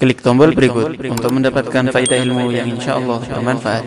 Klik tombol berikut untuk mendapatkan faedah ilmu yang insya Allah bermanfaat.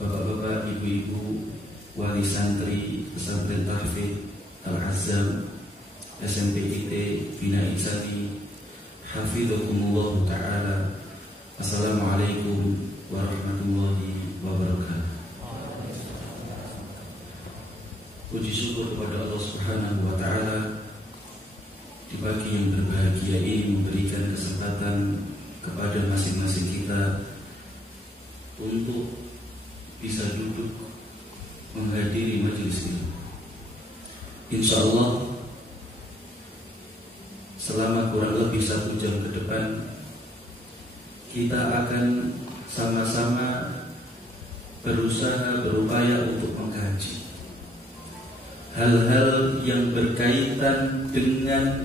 Bapak-bapak, ibu-ibu, wali santri pesantren Tahfidz Al-Azam SMPIT Bina Insani, Hafidhakumullah Ta'ala. Assalamualaikum warahmatullahi wabarakatuh. Puji syukur kepada Allah Subhanahu wa Ta'ala, di pagi yang berbahagia ini memberikan kesempatan kepada masing-masing kita untuk bisa duduk menghadiri majelis ini. Insya Allah selama kurang lebih 1 jam ke depan kita akan sama-sama berupaya untuk mengkaji hal-hal yang berkaitan dengan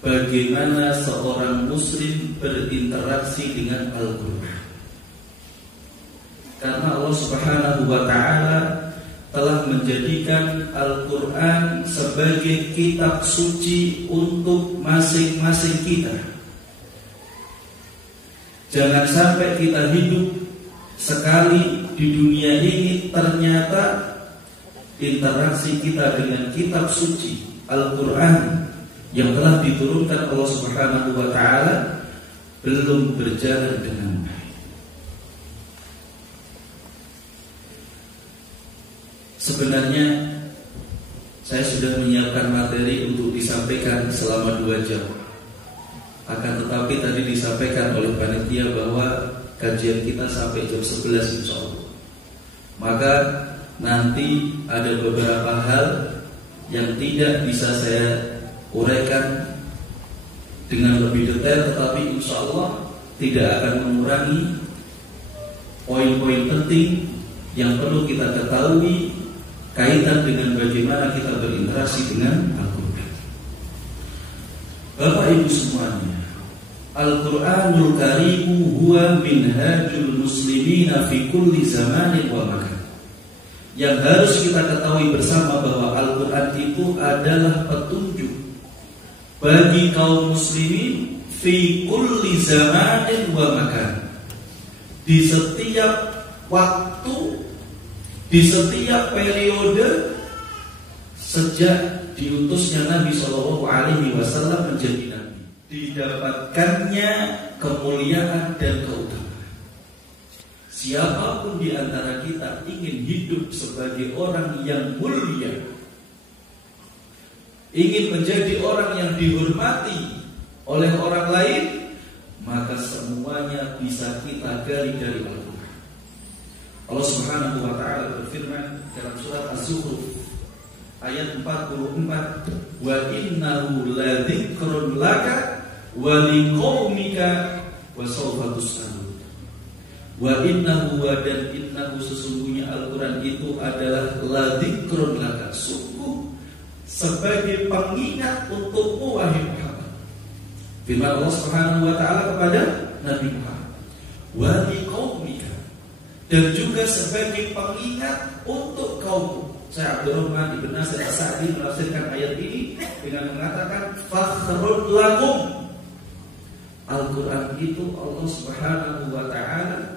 bagaimana seorang muslim berinteraksi dengan Al-Quran. Karena Allah Subhanahu wa Ta'ala telah menjadikan Al-Quran sebagai kitab suci untuk masing-masing kita. Jangan sampai kita hidup sekali di dunia ini ternyata interaksi kita dengan kitab suci Al-Quran yang telah diturunkan Allah Subhanahu wa Ta'ala belum berjalan dengan baik. Sebenarnya saya sudah menyiapkan materi untuk disampaikan selama 2 jam. Akan tetapi tadi disampaikan oleh panitia bahwa kajian kita sampai jam 11 insya Allah. Maka nanti ada beberapa hal yang tidak bisa saya uraikan dengan lebih detail, tetapi insya Allah tidak akan mengurangi poin-poin penting yang perlu kita ketahui kaitan dengan bagaimana kita berinteraksi dengan Al-Quran. Bapak Ibu semuanya, Al-Quranul Karimu huwa minhajul muslimina fi kulli zamanin wa makan. Yang harus kita ketahui bersama bahwa Al-Quran itu adalah petunjuk bagi kaum muslimin fi kulli zamanin wa makan. Di setiap waktu, di setiap periode sejak diutusnya Nabi Shallallahu Alaihi Wasallam menjadi Nabi, didapatkannya kemuliaan dan keutamaan. Siapapun di antara kita ingin hidup sebagai orang yang mulia, ingin menjadi orang yang dihormati oleh orang lain, maka semuanya bisa kita gali dari Al-Quran. Allah Subhanahu wa Ta'ala berfirman dalam surat Az-Zukhruf ayat 44, wa innahu ladzikrun laka wa liqaumika wa sawfa tus'alun. Wa innahu wa dan innahu sesungguhnya Al-Quran itu adalah ladzikrun laka, sungguh sebagai pengingat untukmu wahai Muhammad. Firman Allah Subhanahu wa Ta'ala kepada Nabi Muhammad, wa liqaumika, dan juga sebagai pengingat untuk kaum. Saya Abdul Rahman Ibn Nasir As-Sa'di menafsirkan ayat ini dengan mengatakan fakhrul lakum. Al-Quran itu Allah Subhanahu wa Ta'ala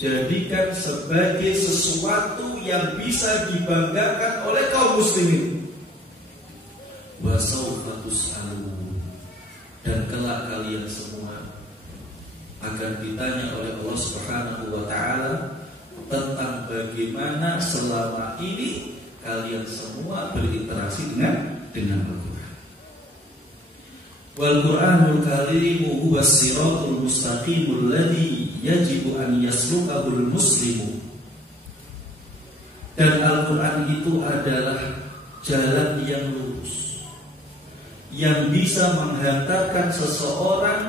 jadikan sebagai sesuatu yang bisa dibanggakan oleh kaum muslimin. Wa sawfa tus'alun, dan kelak kalian semua akan ditanya oleh Allah Subhanahu wa Ta'ala tentang bagaimana selama ini kalian semua berinteraksi dengan Al-Quran. Wal Qur'anul Karim huwas siratul mustaqimul ladzi yajibu an yaslukahu muslimu. Dan Al-Qur'an itu adalah jalan yang lurus yang bisa menghantarkan seseorang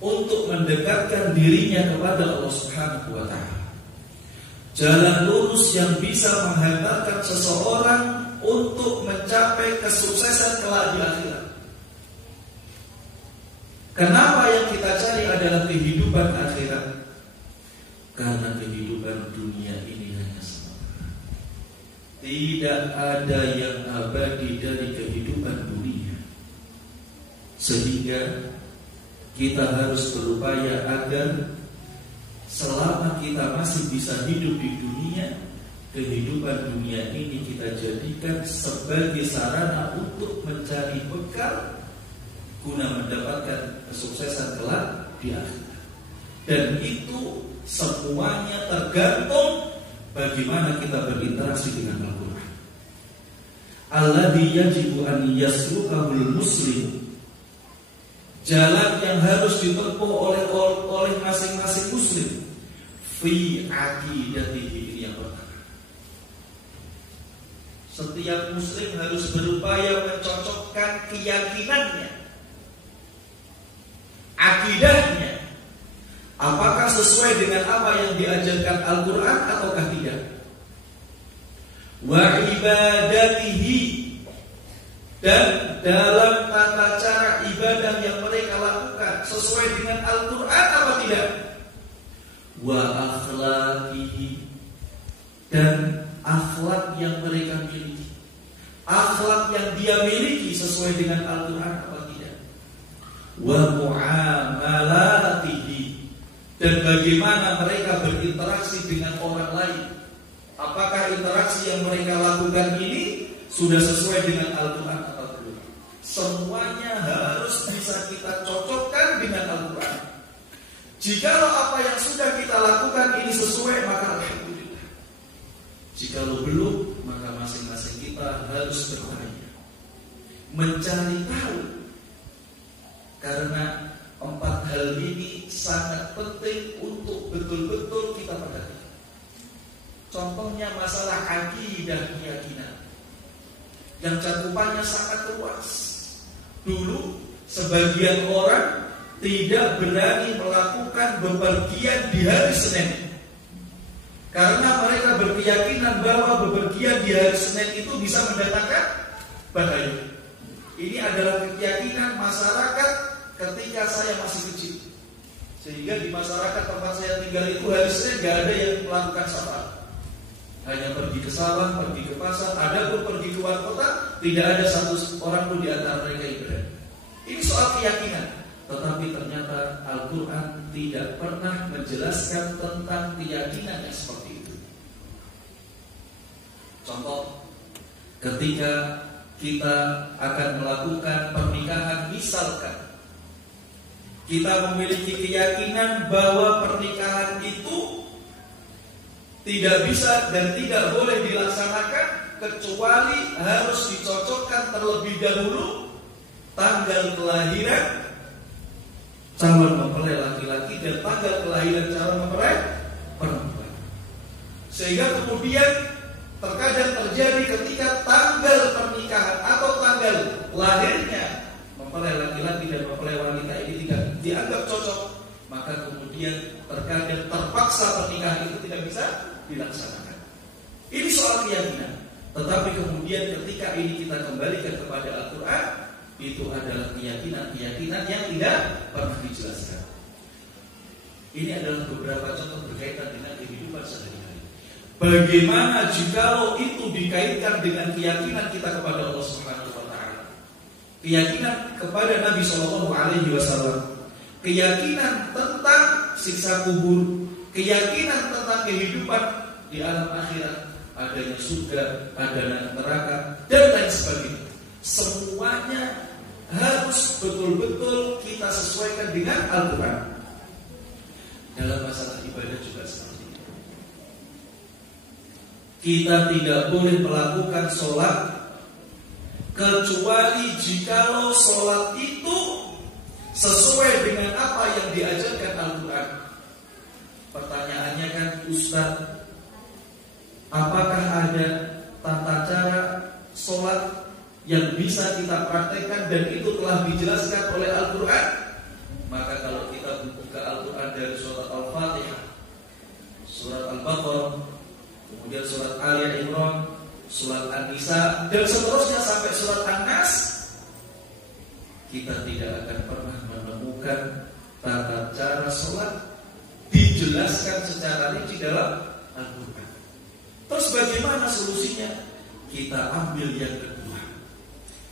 untuk mendekatkan dirinya kepada Allah Subhanahu wa taala. Jalan lurus yang bisa menghantarkan seseorang untuk mencapai kesuksesan kelak di akhirat. Kenapa yang kita cari adalah kehidupan akhirat? Karena kehidupan dunia ini hanya sementara. Tidak ada yang abadi dari kehidupan dunia. Sehingga kita harus berupaya agar selama kita masih bisa hidup di dunia, kehidupan dunia ini kita jadikan sebagai sarana untuk mencari bekal guna mendapatkan kesuksesan kelak di akhirat. Dan itu semuanya tergantung bagaimana kita berinteraksi dengan Al-Quran. Alladzi yajibu an yaslukahu muslim. Jalan yang harus ditempuh oleh masing-masing muslim fi aqidatihi, ini yang pertama. Setiap muslim harus berupaya mencocokkan keyakinannya, akidahnya, apakah sesuai dengan apa yang diajarkan Al-Quran ataukah tidak. Wa ibadatihi, dan dalam tata cara ibadah yang mereka lakukan sesuai dengan Al-Quran apa tidak. Wa akhlaqihi, dan akhlak yang mereka miliki, akhlak yang dia miliki sesuai dengan Al-Quran apa tidak. Wa muamalatihi, dan bagaimana mereka berinteraksi dengan orang lain, apakah interaksi yang mereka lakukan ini sudah sesuai dengan Al-Quran atau belum. Semuanya harus bisa kita cocokkan dengan Al-Quran. Jikalau apa yang sudah kita lakukan ini sesuai, maka alhamdulillah. Jikalau belum, maka masing-masing kita harus bertanya, mencari tahu. Karena 4 hal ini sangat penting untuk betul-betul kita perhatikan. Contohnya masalah akidah, keyakinan, yang cakupannya sangat luas. Dulu sebagian orang tidak berani melakukan bepergian di hari Senin, karena mereka berkeyakinan bahwa bepergian di hari Senin itu bisa mendatangkan bahaya. Ini adalah keyakinan masyarakat ketika saya masih kecil. Sehingga di masyarakat tempat saya tinggal itu hari Senin gak ada yang melakukan safar, hanya pergi ke sawah, pergi ke pasar. Ada pun pergi keluar kota, tidak ada satu orang pun di antara mereka yang berani. Ini soal keyakinan. Tetapi ternyata Al-Quran tidak pernah menjelaskan tentang keyakinan yang seperti itu. Contoh, ketika kita akan melakukan pernikahan, misalkan kita memiliki keyakinan bahwa pernikahan itu tidak bisa dan tidak boleh dilaksanakan kecuali harus dicocokkan terlebih dahulu tanggal kelahiran calon mempelai laki-laki dan tanggal kelahiran calon mempelai perempuan. Sehingga kemudian terkadang terjadi ketika tanggal pernikahan atau tanggal lahirnya mempelai laki-laki dan mempelai wanita ini tidak dianggap cocok, maka kemudian terkadang terpaksa pernikahan itu tidak bisa dilaksanakan. Ini soal keyakinan. Tetapi kemudian ketika ini kita kembalikan kepada Al-Quran, itu adalah keyakinan-keyakinan yang tidak pernah dijelaskan. Ini adalah beberapa contoh berkaitan dengan kehidupan sehari-hari. Bagaimana jikalau itu dikaitkan dengan keyakinan kita kepada Allah Subhanahu wa taala? Keyakinan kepada Nabi sallallahu alaihi wasallam, keyakinan tentang siksa kubur, keyakinan tentang kehidupan di alam akhirat, adanya surga, adanya neraka, dan lain sebagainya. Semuanya harus betul-betul kita sesuaikan dengan Al-Quran. Dalam masalah ibadah juga seperti itu. Kita tidak boleh melakukan sholat kecuali jikalau sholat itu sesuai dengan apa yang diajarkan Al-Quran. Pertanyaannya kan, Ustaz, apakah ada tata cara sholat yang bisa kita praktekkan dan itu telah dijelaskan oleh Al-Quran? Maka kalau kita buka Al-Quran dari surat Al-Fatihah, surat Al-Baqarah, kemudian surat Ali Imran, surat An-Nisa, dan seterusnya sampai surat An-Nas, kita tidak akan pernah menemukan tata cara sholat dijelaskan secara rinci dalam Al-Quran. Terus bagaimana solusinya? Kita ambil yang kedua,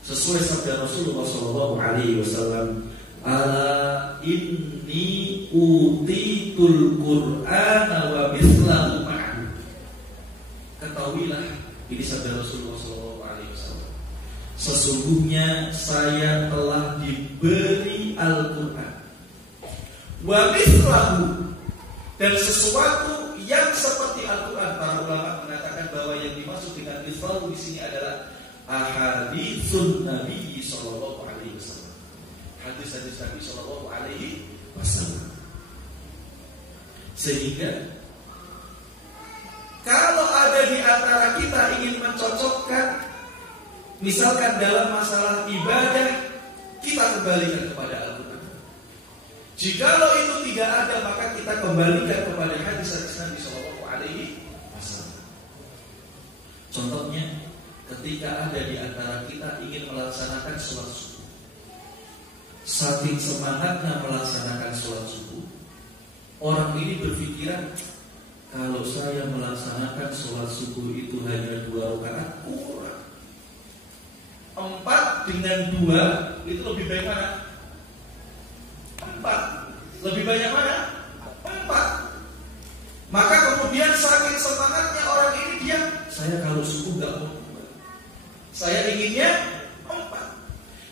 sesuai sabda Rasulullah SAW, ala inni utitul Qur'ana wa mislahu ma'ahu. Ketahuilah, ini sabda Rasulullah SAW, sesungguhnya saya telah diberi Al-Quran wa mislahu, dan sesuatu yang seperti Al-Quran. Para ulama mengatakan bahwa yang dimaksud dengan mislahu di sini adalah ahaditsun Nabi sallallahu alaihi wasallam, hadis-hadis Nabi sallallahu alaihi wasallam. Sehingga kalau ada di antara kita ingin mencocokkan, misalkan dalam masalah ibadah, kita kembalikan kepada Al-Quran. Jikalau itu tidak ada, maka kita kembalikan kepada hadis-hadis Nabi sallallahu alaihi wasallam. Contohnya, ketika ada di antara kita ingin melaksanakan sholat subuh, saking semangatnya melaksanakan sholat subuh, orang ini berpikiran, kalau saya melaksanakan sholat subuh itu hanya 2 rakaat, kurang. 4 dengan 2 itu lebih baik mana? 4. Lebih banyak mana? 4. Maka kemudian saking semangatnya orang ini, dia, saya kalau subuh gak mau, saya inginnya 4.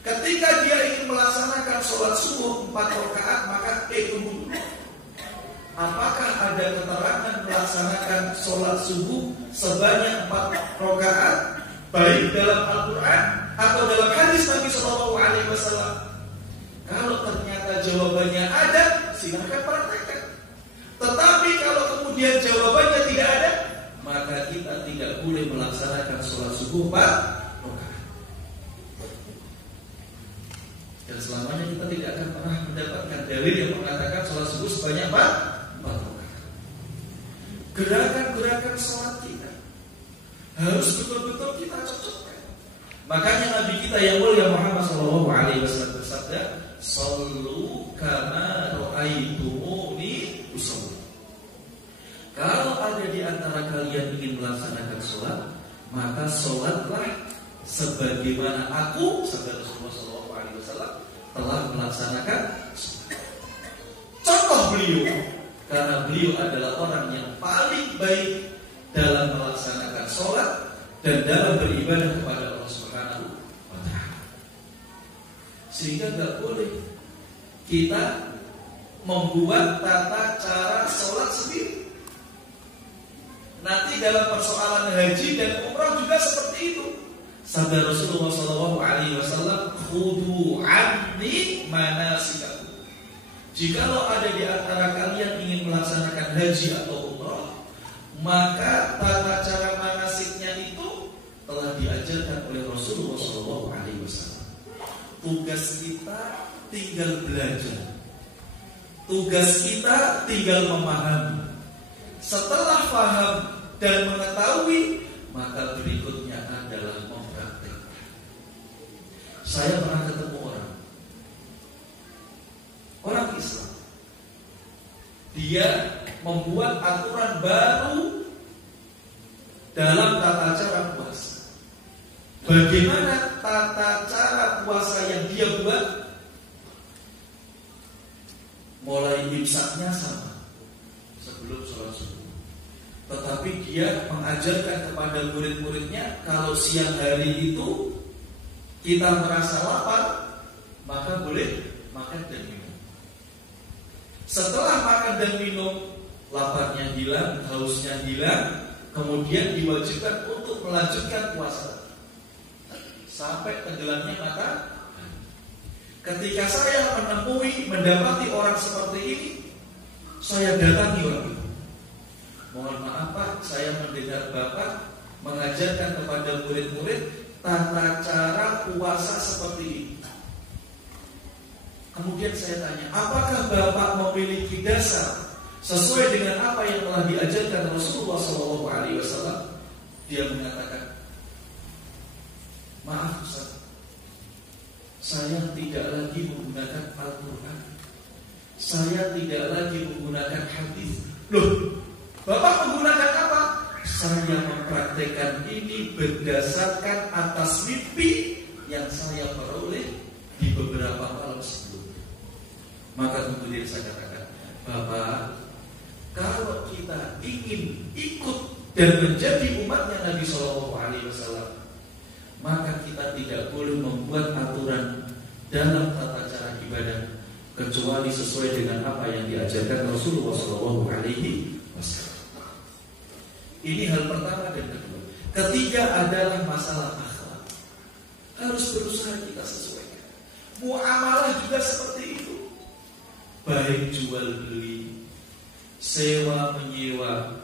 Ketika dia ingin melaksanakan sholat subuh 4 rakaat, maka tunggu dulu. Apakah ada keterangan melaksanakan sholat subuh sebanyak 4 rakaat, baik dalam Al-Quran atau dalam hadis Nabi SAW? Kalau ternyata jawabannya ada, silakan praktekkan. Tetapi kalau kemudian jawabannya tidak ada, maka kita tidak boleh melaksanakan sholat subuh 4 rakaat. Dan selamanya kita tidak akan pernah mendapatkan dalil yang mengatakan sholat subuh sebanyak 4 rakaat. Gerakan-gerakan sholat kita harus betul-betul kita cocokkan. Makanya Nabi kita yang mulia Muhammad SAW bersabda, "Shallu kama ra'aitumuni usolli." Kalau ada di antara kalian ingin melaksanakan sholat, maka sholatlah sebagaimana aku, sabda Rasulullah SAW, telah melaksanakan sholat. Contoh beliau, karena beliau adalah orang yang paling baik dalam melaksanakan sholat dan dalam beribadah kepada Allah Subhanahu wa Ta'ala. Sehingga tidak boleh kita membuat tata cara sholat sendiri. Nanti dalam persoalan haji dan umrah juga seperti itu. Sabda Rasulullah SAW, "Khudu anni manasikakum." Jikalau ada di antara kalian ingin melaksanakan haji atau umrah, maka tata cara manasiknya itu telah diajarkan oleh Rasulullah SAW. Tugas kita tinggal belajar. Tugas kita tinggal memahami. Setelah paham dan mengetahui, maka berikutnya adalah mempraktikkan. Saya pernah ketemu orang Islam. Dia membuat aturan baru dalam tata cara puasa. Bagaimana tata cara puasa yang dia buat? Mulai imsaknya sama sebelum sholat subuh. Tetapi dia mengajarkan kepada murid-muridnya, kalau siang hari itu kita merasa lapar, maka boleh makan dan minum. Setelah makan dan minum, laparnya hilang, hausnya hilang, kemudian diwajibkan untuk melanjutkan puasa. sampai tenggelamnya mata. Ketika saya mendapati orang seperti ini, saya datangi orang itu. Mohon maaf Pak, saya mendengar Bapak mengajarkan kepada murid-murid tata cara puasa seperti ini. Kemudian saya tanya, apakah Bapak memiliki dasar sesuai dengan apa yang telah diajarkan Rasulullah SAW? Dia mengatakan, maaf Ustaz, saya tidak lagi menggunakan Al-Quran, saya tidak lagi menggunakan hadis. Loh, Bapak menggunakan apa? Saya mempraktekkan ini berdasarkan atas mimpi yang saya peroleh di beberapa malam sebelumnya. Maka kemudian saya katakan, Bapak, kalau kita ingin ikut dan menjadi umatnya Nabi SAW, maka kita tidak boleh membuat aturan dalam tata cara ibadah kecuali sesuai dengan apa yang diajarkan Rasulullah SAW. Ini hal pertama dan kedua. Ketiga adalah masalah akhlak. Harus berusaha kita sesuaikan. Muamalah juga seperti itu. Baik jual beli, sewa menyewa.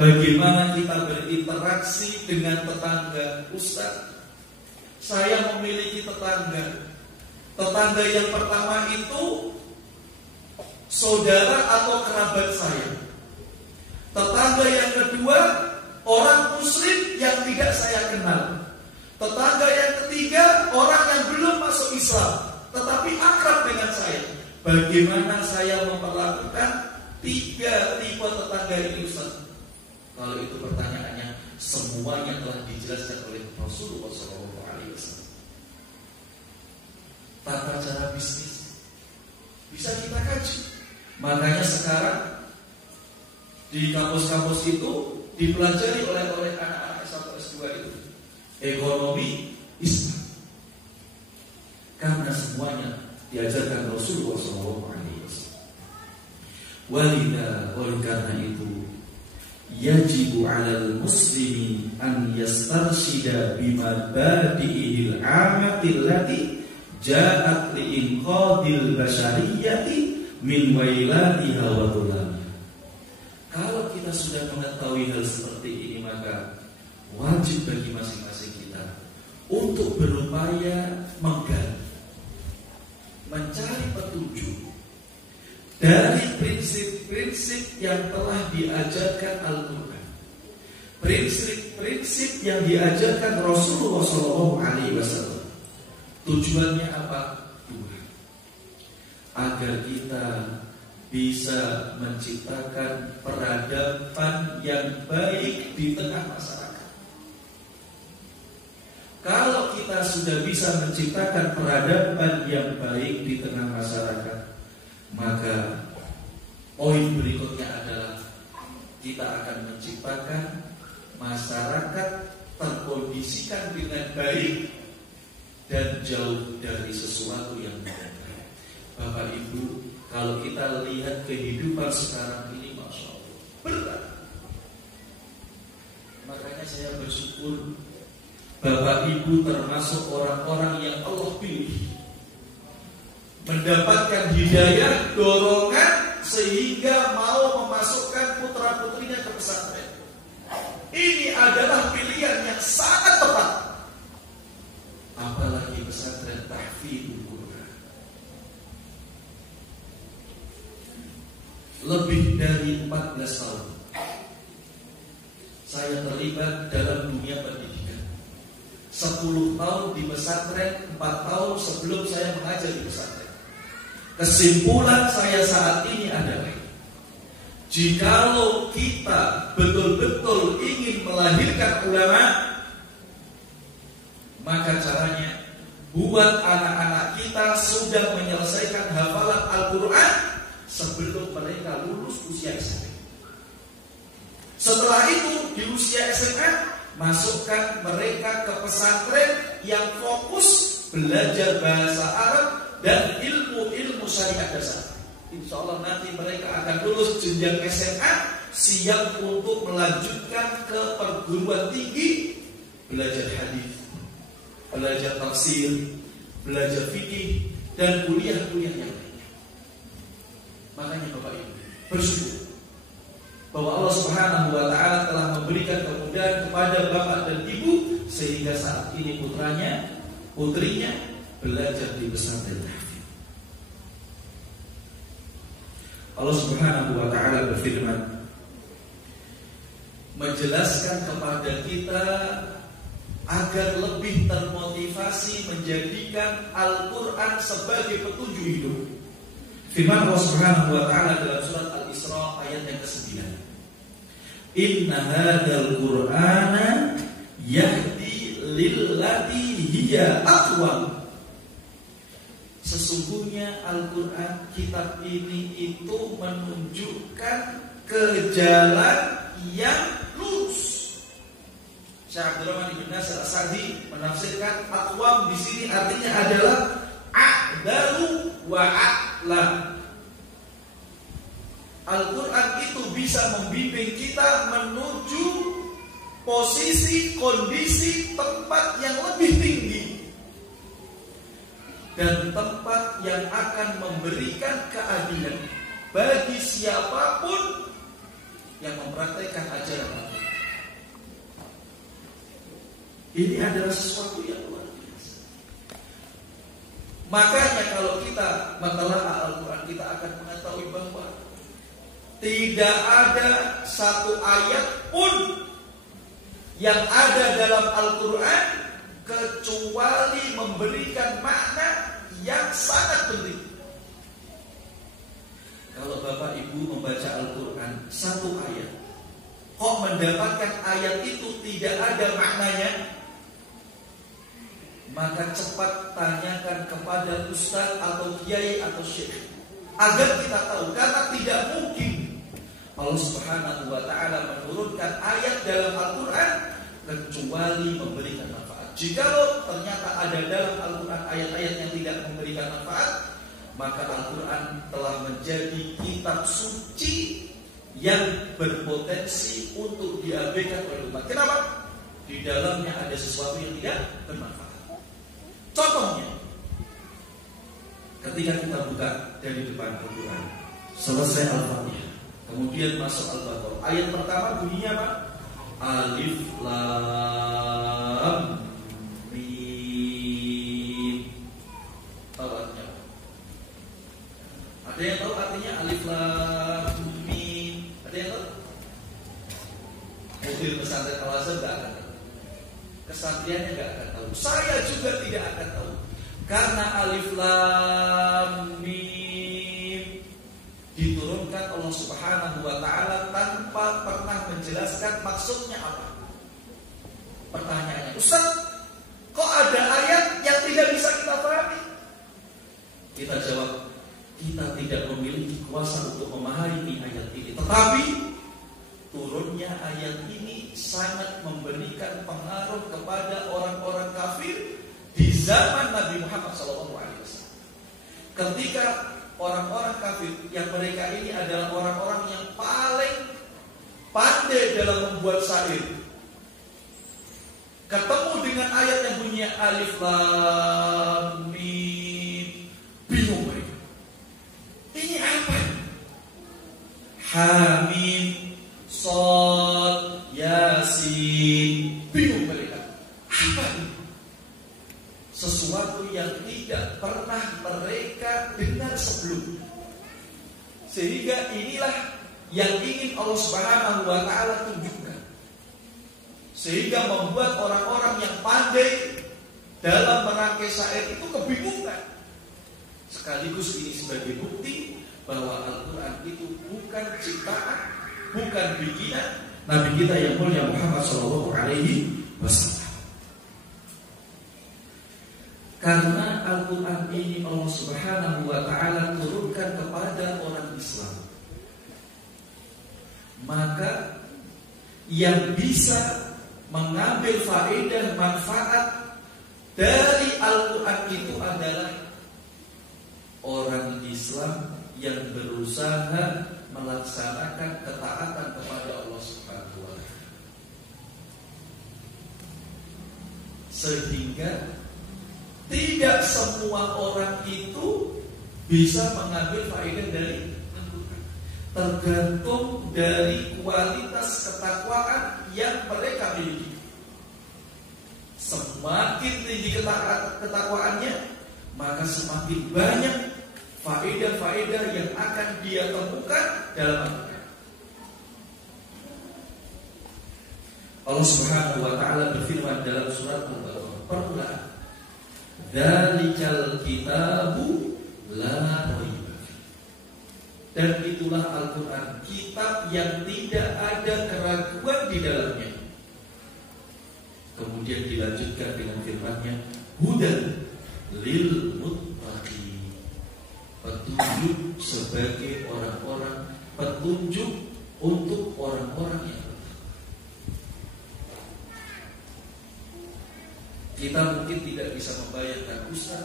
Bagaimana kita berinteraksi dengan tetangga. Ustaz, saya memiliki tetangga. Tetangga yang pertama itu saudara atau kerabat saya. Tetangga yang kedua orang muslim yang tidak saya kenal. Tetangga yang ketiga orang yang belum masuk Islam tetapi akrab dengan saya. Bagaimana saya memperlakukan tiga tipe tetangga ini Ustaz? Kalau itu pertanyaannya, semuanya telah dijelaskan oleh Rasulullah SAW. Tata cara bisnis bisa kita kaji. Makanya sekarang di kampus-kampus itu dipelajari oleh anak-anak S1 S2 itu ekonomi Islam. Karena semuanya diajarkan Rasulullah SAW. Walida, oleh karena itu yajibu 'alal muslimi an yastarshida bimabadi'il 'amatil lati ja'at li'inqadil basyariyyati min wailatiha wa dhulamiha. Kalau kita sudah mengetahui hal seperti ini, maka wajib bagi masing-masing kita untuk berupaya menggali, mencari petunjuk dari prinsip-prinsip yang telah diajarkan Al-Quran, prinsip-prinsip yang diajarkan Rasulullah SAW. Tujuannya apa? Dua. Agar kita bisa menciptakan peradaban yang baik di tengah masyarakat. Kalau kita sudah bisa menciptakan peradaban yang baik di tengah masyarakat, maka poin berikutnya adalah kita akan menciptakan masyarakat terkondisikan dengan baik dan jauh dari sesuatu yang tidak baik. Bapak Ibu, kalau kita lihat kehidupan sekarang ini, Masya Allah, berat. Makanya saya bersyukur Bapak Ibu termasuk orang-orang yang Allah pilih, mendapatkan hidayah, dorongan, sehingga mau memasukkan putra-putrinya ke pesantren. Ini adalah pilihan yang sangat tepat. Apalagi pesantren tahfidzul Quran. Lebih dari 14 tahun saya terlibat dalam dunia pendidikan. 10 tahun di pesantren, 4 tahun sebelum saya mengajar di pesantren. Kesimpulan saya saat ini adalah, jikalau kita betul-betul ingin melahirkan ulama, maka caranya buat anak-anak kita sudah menyelesaikan hafalan Al-Quran sebelum mereka lulus usia SMA. Setelah itu di usia SMA, masukkan mereka ke pesantren yang fokus belajar bahasa Arab dan ilmu-ilmu syariat dasar. Insya Allah nanti mereka akan lulus jenjang SMA, siap untuk melanjutkan ke perguruan tinggi, belajar hadis, belajar tafsir, belajar fikih, dan kuliah-kuliah yang lainnya. Makanya Bapak Ibu bersyukur bahwa Allah Subhanahu wa Ta'ala telah memberikan kemudahan kepada bapak dan ibu sehingga saat ini putrinya belajar di pesantren Tahfidz. Allah Subhanahu wa Ta'ala berfirman, menjelaskan kepada kita agar lebih termotivasi menjadikan Al-Quran sebagai petunjuk hidup. Firman Allah Subhanahu wa Ta'ala dalam surat Al-Isra ayat yang ke-9. Inna hadzal Qur'ana yahdi lillati hiya aqwam. Sesungguhnya Al-Quran, kitab ini itu menunjukkan ke jalan yang lurus. Syekh Abdurrahman bin Nasir As-Sa'di menafsirkan aqwam di sini artinya adalah a'dalu wa a'lam. Al-Quran itu bisa membimbing kita menuju posisi, kondisi, tempat yang lebih tinggi dan tempat yang akan memberikan keadilan bagi siapapun yang mempraktikkan ajaran Allah. Ini adalah sesuatu yang luar biasa. Makanya kalau kita mentelaah Al-Quran, kita akan mengetahui bahwa tidak ada satu ayat pun yang ada dalam Al-Quran kecuali memberikan makna yang sangat penting. Kalau Bapak Ibu membaca Al-Quran satu ayat, kok mendapatkan ayat itu tidak ada maknanya, maka cepat tanyakan kepada ustaz atau kiai atau syekh agar kita tahu, karena tidak mungkin Allah Subhanahu wa Ta'ala menurunkan ayat dalam Al-Quran kecuali memberikan manfaat. Jikalau ternyata ada dalam Al-Quran ayat-ayat yang tidak memberikan manfaat, maka Al-Quran telah menjadi kitab suci yang berpotensi untuk diabaikan oleh umat. Kenapa? Di dalamnya ada sesuatu yang tidak bermanfaat. Contohnya, ketika kita buka dari depan Al-Quran, selesai Al-Fatihah, kemudian masuk Al-Baqarah. Ayat pertama bunyinya apa? Alif Lam Mim. Tahu artinya apa? Ada yang tahu artinya Alif Lam Mim? Ada yang tahu? Mobil pesantren Al-Azhar gak akan tahu. Kesantriannya gak akan tahu. Saya juga tidak akan tahu. Karena Alif Lam Mim diturunkan Allah Subhanahu wa Ta'ala tanpa pernah menjelaskan maksudnya apa. Pertanyaannya, Ustaz, kok ada ayat yang tidak bisa kita pahami? Kita jawab, kita tidak memiliki kuasa untuk memahami ayat ini. Tetapi turunnya ayat ini sangat memberikan pengaruh kepada orang-orang kafir di zaman Nabi Muhammad SAW. Ketika orang-orang kafir yang mereka ini adalah orang-orang yang paling pandai dalam membuat syair, ketemu dengan ayat yang bunyinya Alif Lam Mim, bingung mereka. Ini apa? Hamim Shad Yasin, bingung mereka. Apa ini? Sesuatu yang tidak pernah mereka dengar sebelumnya. Sehingga inilah yang ingin Allah Subhanahu wa Ta'ala tunjukkan, sehingga membuat orang-orang yang pandai dalam merangkai syair itu kebingungan. Sekaligus ini sebagai bukti bahwa Al-Quran itu bukan ciptaan, bukan bikinan Nabi kita yang mulia Muhammad SAW. Karena Al-Quran ini Allah Subhanahu wa Ta'ala turunkan kepada orang Islam, maka yang bisa mengambil faedah manfaat dari Al-Quran itu adalah orang Islam yang berusaha melaksanakan ketaatan kepada Allah Subhanahu wa Ta'ala. Sehingga Tidak semua orang itu bisa mengambil faedah dari Al-Quran. Tergantung dari kualitas ketakwaan yang mereka miliki. Semakin tinggi ketakwaannya, maka semakin banyak faedah-faedah yang akan dia temukan dalam Al-Quran. Allah Subhanahu wa taala berfirman dalam surat Al-Baqarah permulaan, "Dzalikal kitabu la raiba fihi." Dan itulah Al-Quran, kitab yang tidak ada keraguan di dalamnya. Kemudian dilanjutkan dengan firman-Nya, "Hudan lil muttaqin." Petunjuk sebagai orang-orang, petunjuk untuk orang-orang yang bertakwa. Kita mungkin tidak bisa membayangkan, Ustaz,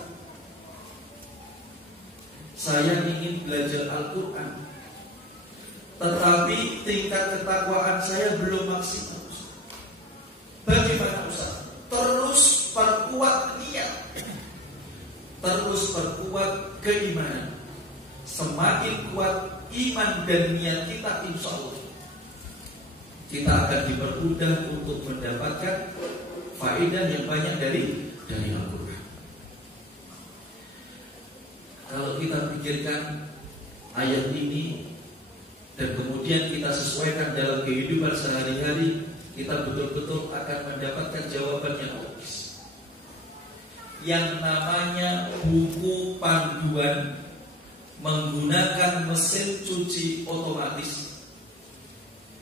saya ingin belajar Al-Quran, tetapi tingkat ketakwaan saya belum maksimal. Bagaimana Ustaz? Terus perkuat niat, terus perkuat keimanan. Semakin kuat iman dan niat kita, insya Allah kita akan dipermudah untuk mendapatkan faedah yang banyak dari Al-Quran. Kalau kita pikirkan ayat ini dan kemudian kita sesuaikan dalam kehidupan sehari-hari, kita betul-betul akan mendapatkan jawaban yang logis. Yang namanya buku panduan menggunakan mesin cuci otomatis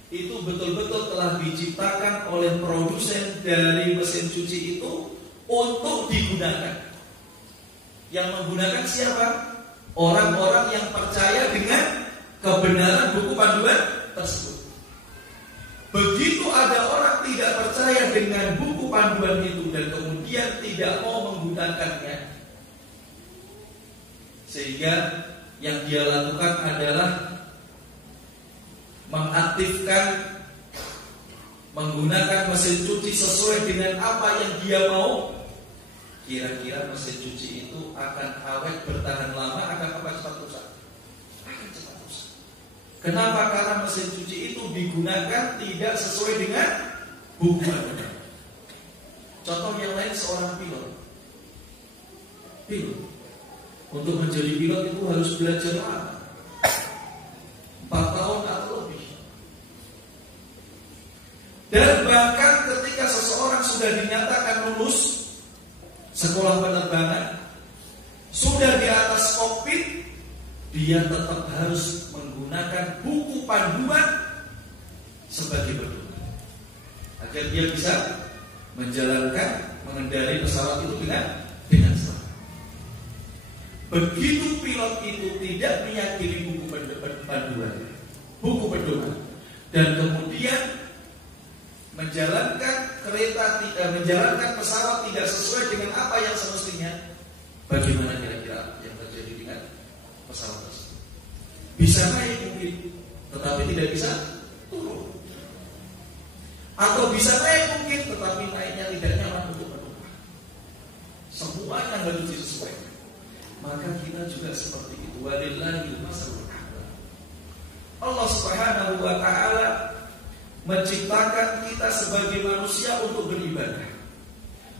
itu betul-betul telah diciptakan oleh produsen dari mesin cuci itu untuk digunakan. Yang menggunakan siapa? Orang-orang yang percaya dengan kebenaran buku panduan tersebut. Begitu ada orang tidak percaya dengan buku panduan itu dan kemudian tidak mau menggunakannya, sehingga yang dia lakukan adalah mengaktifkan, menggunakan mesin cuci sesuai dengan apa yang dia mau, kira-kira mesin cuci itu akan awet, bertahan lama, akan cepat rusak? Akan cepat rusak. Kenapa? Karena mesin cuci itu digunakan tidak sesuai dengan buku panduan. Contoh yang lain, seorang pilot. Untuk menjadi pilot itu harus belajar lama, 4 tahun atau lebih. Dan bahkan ketika seseorang sudah dinyatakan lulus sekolah penerbangan, sudah di atas kokpit, dia tetap harus menggunakan buku panduan sebagai pedoman agar dia bisa mengendari pesawat itu dengan selamat. Begitu pilot itu tidak meyakini buku panduan, buku pedoman, dan kemudian menjalankan pesawat tidak sesuai dengan apa yang semestinya, bagaimana kira-kira yang terjadi dengan pesawat tersebut? Bisa naik mungkin, tetapi tidak bisa turun. Atau bisa naik mungkin, tetapi naiknya tidak nyaman untuk penumpang. Semuanya harus disesuaikan. Maka kita juga seperti itu. Walillahil masalul a'la. Allah Subhanahu wa taala menciptakan kita sebagai manusia untuk beribadah.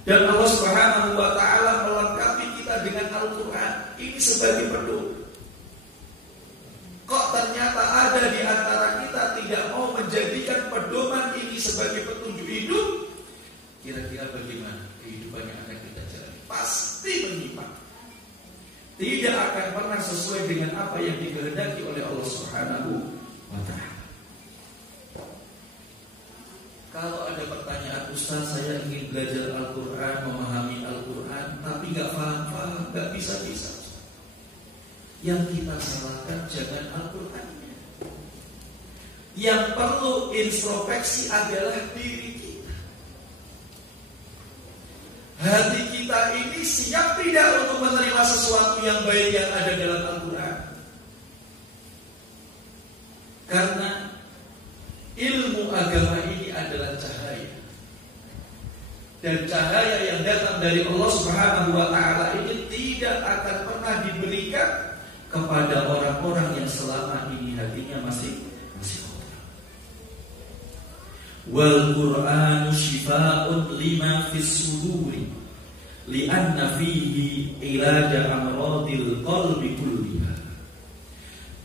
Dan Allah Subhanahu wa taala melengkapi kita dengan Al-Quran ini sebagai pedoman. Kok ternyata ada di antara kita tidak mau menjadikan pedoman ini sebagai petunjuk hidup? Kira-kira bagaimana kehidupan yang akan kita jalani? Pasti menyimpang. Tidak akan pernah sesuai dengan apa yang dikehendaki oleh Allah Subhanahu wa taala. Kalau ada pertanyaan, Ustaz, saya ingin belajar Al-Quran, memahami Al-Quran, tapi gak paham, gak bisa-bisa. Yang kita salahkan jangan Al-Qurannya. Yang perlu introspeksi adalah diri kita. Hati kita ini siap tidak untuk menerima sesuatu yang baik yang ada dalam Al-Quran? Karena ilmu agama ini adalah cahaya. dan cahaya yang datang dari Allah Subhanahu wa taala ini tidak akan pernah diberikan kepada orang-orang yang selama ini hatinya masih kotor. Wal Qur'anu shifaa'un lima fis suduri li'anna fihi ilaja amradil qalbi kulliha.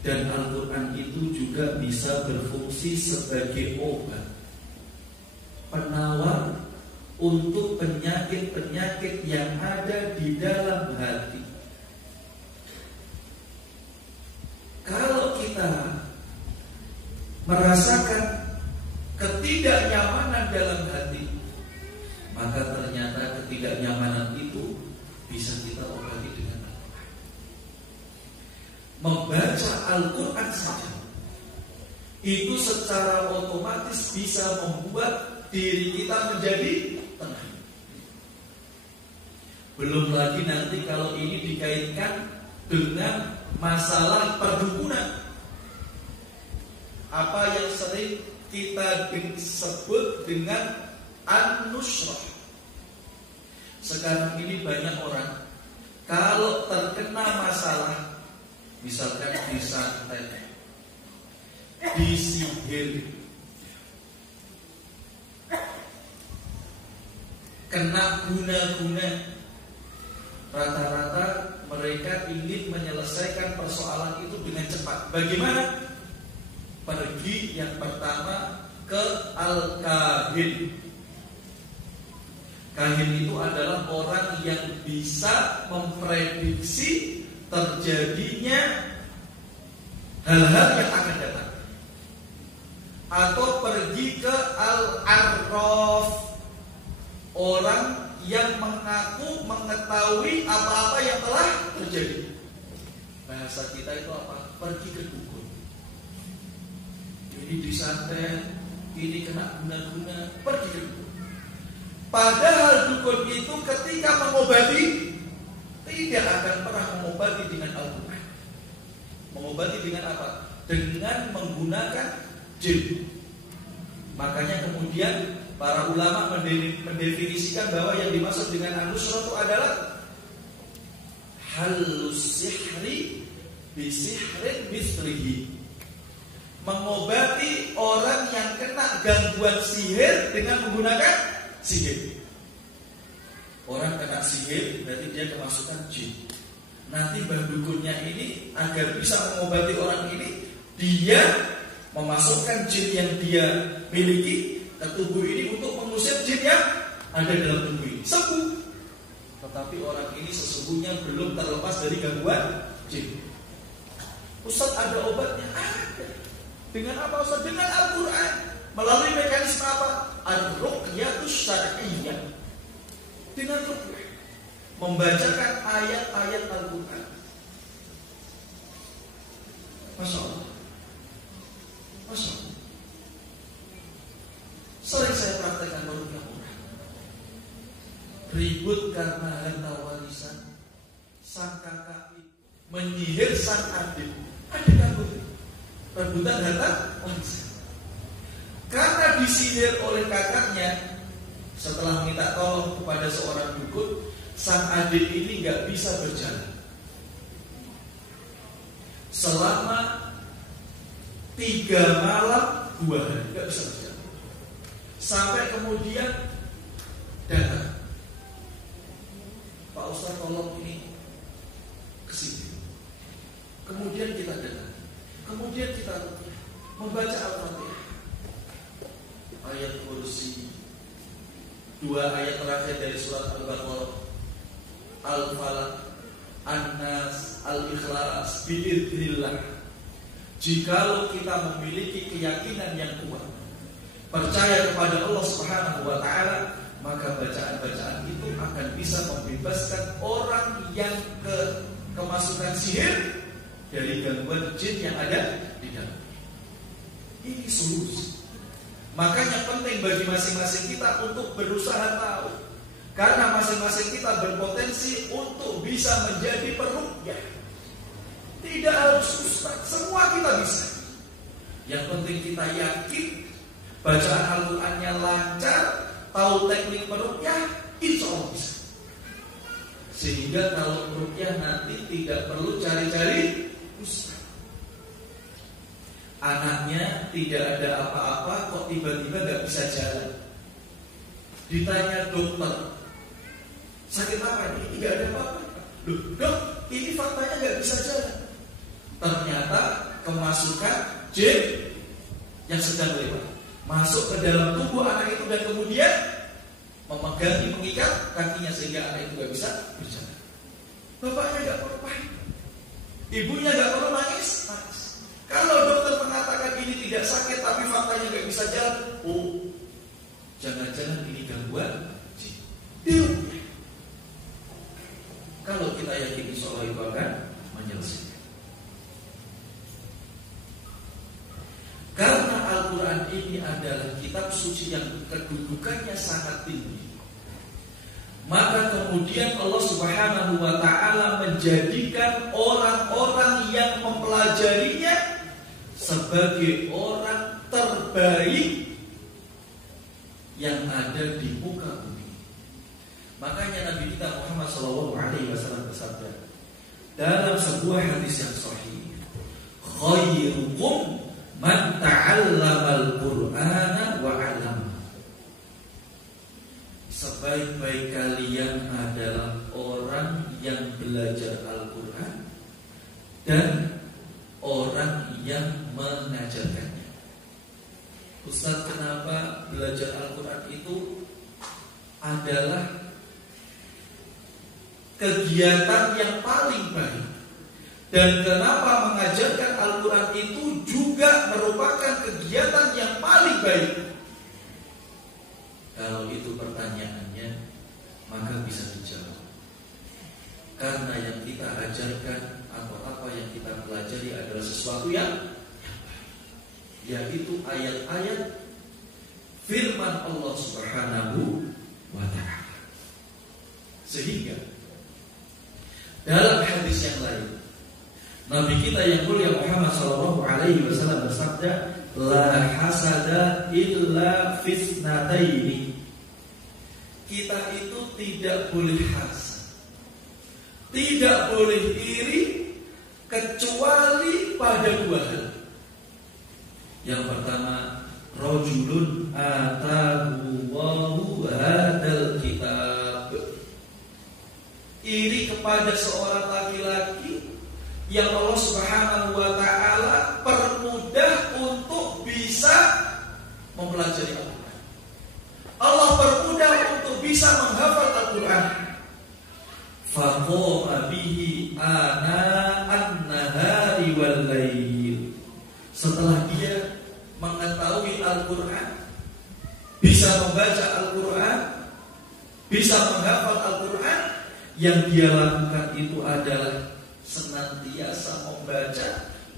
Dan Al-Qur'an itu juga bisa berfungsi sebagai obat penawar untuk penyakit-penyakit yang ada di dalam hati. Kalau kita merasakan ketidaknyamanan dalam hati, maka ternyata ketidaknyamanan itu bisa kita obati dengan Al-Quran. Membaca Al-Quran saja itu secara otomatis bisa membuat diri kita menjadi tenang. Belum lagi nanti kalau ini dikaitkan dengan masalah perdukunan, apa yang sering kita sebut dengan an-nusrah. Sekarang ini banyak orang kalau terkena masalah, misalkan disantet, disihir, kena guna-guna, rata-rata mereka ingin menyelesaikan persoalan itu dengan cepat. Bagaimana? Pergi yang pertama ke al-kahin. Kahin itu adalah orang yang bisa memprediksi terjadinya hal-hal yang akan datang. Atau pergi ke al-arraf, orang yang mengaku mengetahui apa-apa yang telah terjadi. Bahasa kita itu apa? Pergi ke dukun. Ini disantet, ini kena guna-guna, pergi ke dukun. Padahal dukun itu ketika mengobati tidak akan pernah mengobati dengan Al-Quran. Mengobati dengan apa? Dengan menggunakan jin. Makanya kemudian para ulama mendefinisikan bahwa yang dimaksud dengan an-nusrah itu adalah halus sihri bisihrin mislihi, mengobati orang yang kena gangguan sihir dengan menggunakan sihir. Orang kena sihir berarti dia kemasukan jin. Nanti mbah dukunnya ini agar bisa mengobati orang ini, dia memasukkan jin yang dia miliki ke tubuh ini untuk mengusir jin yang ada dalam tubuh ini. Sembuh. Tetapi orang ini sesungguhnya belum terlepas dari gangguan jin. Ustaz, ada obatnya? Ada. Dengan apa Ustaz? Dengan Al-Quran. Melalui mekanisme apa? Ar-ruqyatus syar'iyyah. Dengan ruqyah, membacakan ayat-ayat Al-Quran. Masya Allah. Masya Allah. Sering saya praktekkan ruqyah orang. Ribut karena harta warisan. Sang kakak menyihir sang adik. Adik aku rebutan harta warisan. Karena disihir oleh kakaknya, setelah minta tolong kepada seorang dukun, sang adik ini gak bisa berjalan selama 3 malam 2 hari, gak bisa berjalan. Sampai kemudian datang, Pak Ustaz tolong ini kesini. Kemudian kita datang, kemudian kita membaca Al-Fatihah, ayat kursi, 2 ayat terakhir dari surat Al-Baqarah, Al-Falaq, An-Nas, Al-Ikhlas, bi'idznillah. Jikalau kita memiliki keyakinan yang kuat, percaya kepada Allah Subhanahu wa taala, maka bacaan-bacaan itu akan bisa membebaskan orang yang kemasukan sihir dari gangguan jin yang ada di dalam. Ini solusi. Makanya penting bagi masing-masing kita untuk berusaha tahu, karena masing-masing kita berpotensi untuk bisa menjadi peruqyah. Tidak harus ustaz, semua kita bisa. Yang penting kita yakin bacaan Al-Qurannya lancar, tahu teknik meruqyah, insya Allah bisa. Sehingga kalau meruqyah nanti tidak perlu cari-cari ustaz. Anaknya tidak ada apa-apa kok tiba-tiba gak bisa jalan. Ditanya dokter, sakit apa ini? Tidak ada apa-apa. Loh, dok, ini faktanya gak bisa jalan. Ternyata kemasukan jin yang sedang lewat masuk ke dalam tubuh anak itu dan kemudian memegangi, mengikat kakinya sehingga anak itu gak bisa berjalan. Bapaknya gak perlu panik, ibunya gak perlu nangis. Kalau dokter mengatakan ini tidak sakit tapi faktanya gak bisa jalan, oh, jangan-jangan ini gangguan jin. Kalau kita yakin insya Allah itu akan menyelesaikan. Karena Al-Quran ini adalah kitab suci yang kedudukannya sangat tinggi, maka kemudian Allah Subhanahu wa ta'ala menjadikan orang-orang yang mempelajarinya sebagai orang terbaik yang ada di muka bumi. Makanya Nabi kita Muhammad SAW bersabda dalam sebuah hadis yang sahih, khairukum man ta'allamal Qur'ana wa 'allama. Sebaik-baik kalian adalah orang yang belajar Al-Qur'an dan orang yang mengajarkannya. Ustaz, kenapa belajar Al-Qur'an itu adalah kegiatan yang paling baik? Dan kenapa mengajarkan Al-Quran itu juga merupakan kegiatan yang paling baik? Kalau itu pertanyaannya, maka bisa dijawab. Karena yang kita ajarkan atau apa yang kita pelajari adalah sesuatu yang baik, yaitu ayat-ayat firman Allah Subhanahu wa ta'ala. Sehingga dalam hadis yang lain, Nabi kita yang mulia Muhammad SAW bersabda, la hasada illa fisnataini. Kita itu tidak boleh hasad, tidak boleh iri, kecuali pada dua hal. Yang pertama, rajulun atahu Allahu hadal kitab. Iri kepada seorang laki-laki yang Allah Subhanahu wa ta'ala permudah untuk bisa mempelajari Al-Quran. Allah permudah untuk bisa menghafal Al-Quran. Faqama bihi ana'an nahari wal lail. Setelah dia mengetahui Al-Quran, bisa membaca Al-Quran, bisa menghafal Al-Quran, yang dia lakukan itu adalah senantiasa membaca,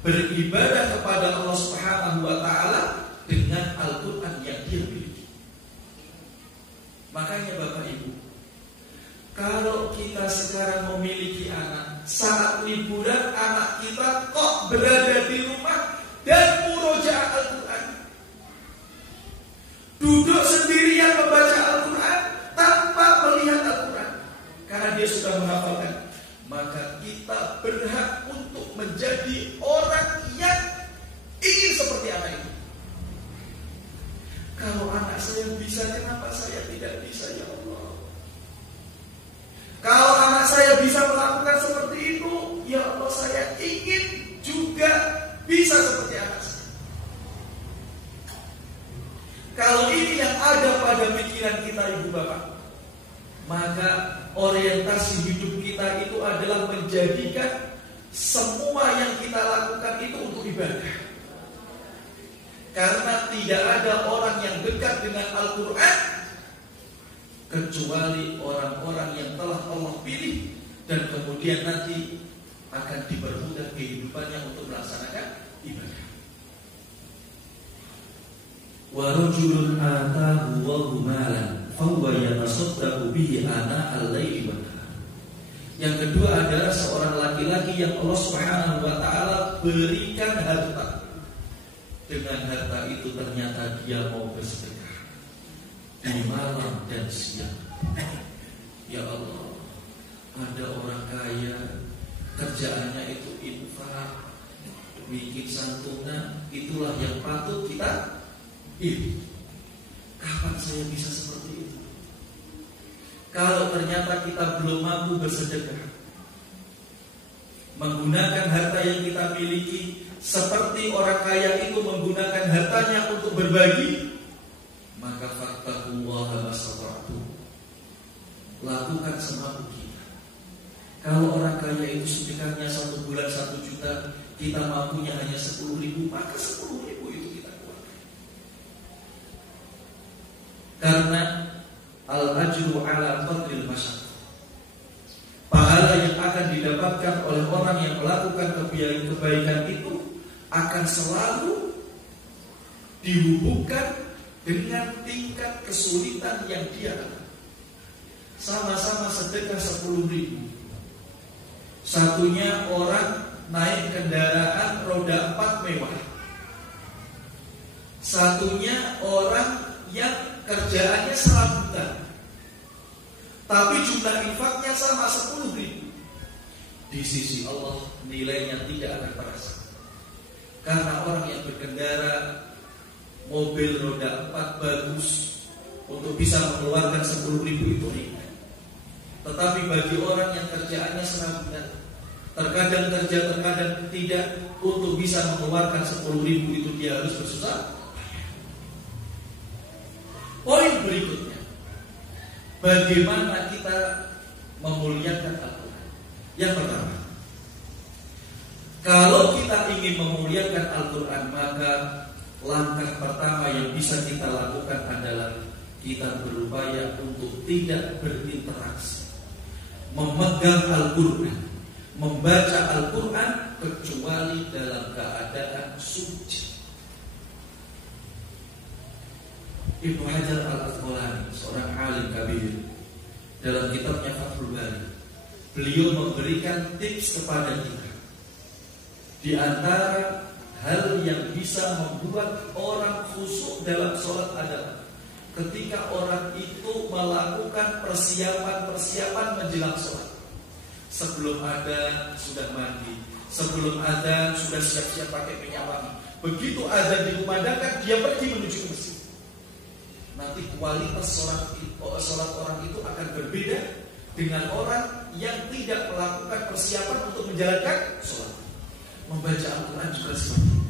beribadah kepada Allah Subhanahu wa ta'ala dengan Al-Quran yang dia miliki. Makanya Bapak Ibu, kalau kita sekarang memiliki anak, saat liburan anak kita kok berada di rumah dan murojaah Al-Quran, duduk sendirian membaca Al-Quran tanpa melihat Al-Quran, karena dia sudah menghafalkan, maka kita berhak untuk menjadi orang yang ingin seperti anak itu. Kalau anak saya bisa, kenapa saya tidak bisa, ya Allah? Kalau anak saya bisa melakukan seperti itu, ya Allah, saya ingin juga bisa seperti anak saya. Kalau ini yang ada pada pikiran kita, Ibu Bapak, maka orientasi hidup kita itu adalah menjadikan semua yang kita lakukan itu untuk ibadah. Karena tidak ada orang yang dekat dengan Al-Quran kecuali orang-orang yang telah Allah pilih dan kemudian nanti akan dipermudah kehidupannya untuk melaksanakan ibadah. Wa rajulun atahu Allahu malan fahuwa yatasaddaqu bihi ana al-laili wa nahar. Yang kedua adalah seorang laki-laki yang Allah Subhanahu wa ta'ala berikan harta. Dengan harta itu ternyata dia mau bersedekah. di malam dan siang. Ya Allah, ada orang kaya kerjaannya itu infak, bikin santunan, itulah yang patut kita iri. Kapan saya bisa seperti itu? Kalau ternyata kita belum mampu bersedekah, menggunakan harta yang kita miliki seperti orang kaya itu menggunakan hartanya untuk berbagi, maka fattaqullaha mastata'tum. Lakukan semampu kita. Kalau orang kaya itu sedekahnya 1 bulan 1 juta, kita mampunya hanya 10.000, maka 10.000 itu kita keluarkan. Karena al-ajru ala qadril masyaqqah. Pahala yang akan didapatkan oleh orang yang melakukan kebaikan itu akan selalu dihubungkan dengan tingkat kesulitan yang dia alami. Sama-sama sedekah 10.000. Satunya orang naik kendaraan roda 4 mewah. Satunya orang yang kerjaannya serabutan, tapi jumlah infaknya sama 10.000. Di sisi Allah nilainya tidak akan terasa. Karena orang yang berkendara mobil roda 4 bagus untuk bisa mengeluarkan 10.000 itu ringan. Tetapi bagi orang yang kerjaannya serabutan, terkadang kerja, terkadang tidak, untuk bisa mengeluarkan 10.000 itu dia harus bersusah. Poin berikutnya, bagaimana kita memuliakan Al-Quran. Yang pertama, kalau kita ingin memuliakan Al-Quran, maka langkah pertama yang bisa kita lakukan adalah kita berupaya untuk tidak berinteraksi, memegang Al-Quran, membaca Al-Quran kecuali dalam keadaan suci. Ibnu Hajar Al-Asqalani, seorang alim kabir, dalam kitabnya Fathul Bari, beliau memberikan tips kepada kita. Di antara hal yang bisa membuat orang khusyuk dalam sholat adalah ketika orang itu melakukan persiapan menjelang sholat. Sebelum adzan sudah mandi, sebelum adzan sudah siap-siap pakai minyak wangi. Begitu adzan dikumandangkan, dia pergi menuju ke masjid. Nanti kualitas sholat orang itu akan berbeda dengan orang yang tidak melakukan persiapan untuk menjalankan sholat. Membaca Al-Quran juga seperti itu.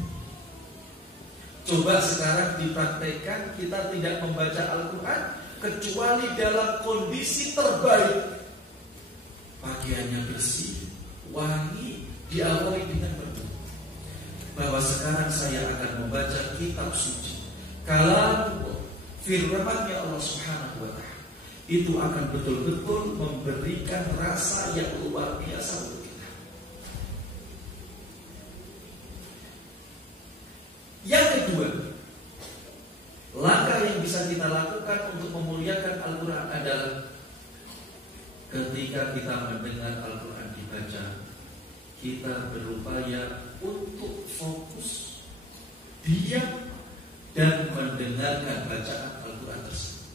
Coba sekarang dipraktekkan, kita tidak membaca Al-Quran kecuali dalam kondisi terbaik. Pakaiannya bersih, wangi, diawali dengan berdoa bahwa sekarang saya akan membaca kitab suci, kalamullah, firman-Nya Allah Subhanahu wa Ta'ala. Itu akan betul-betul memberikan rasa yang luar biasa untuk kita. Yang kedua, langkah yang bisa kita lakukan untuk memuliakan Al-Quran adalah ketika kita mendengar Al-Quran dibaca, kita berupaya untuk fokus, diam, dan mendengarkan bacaan Al-Quran tersebut.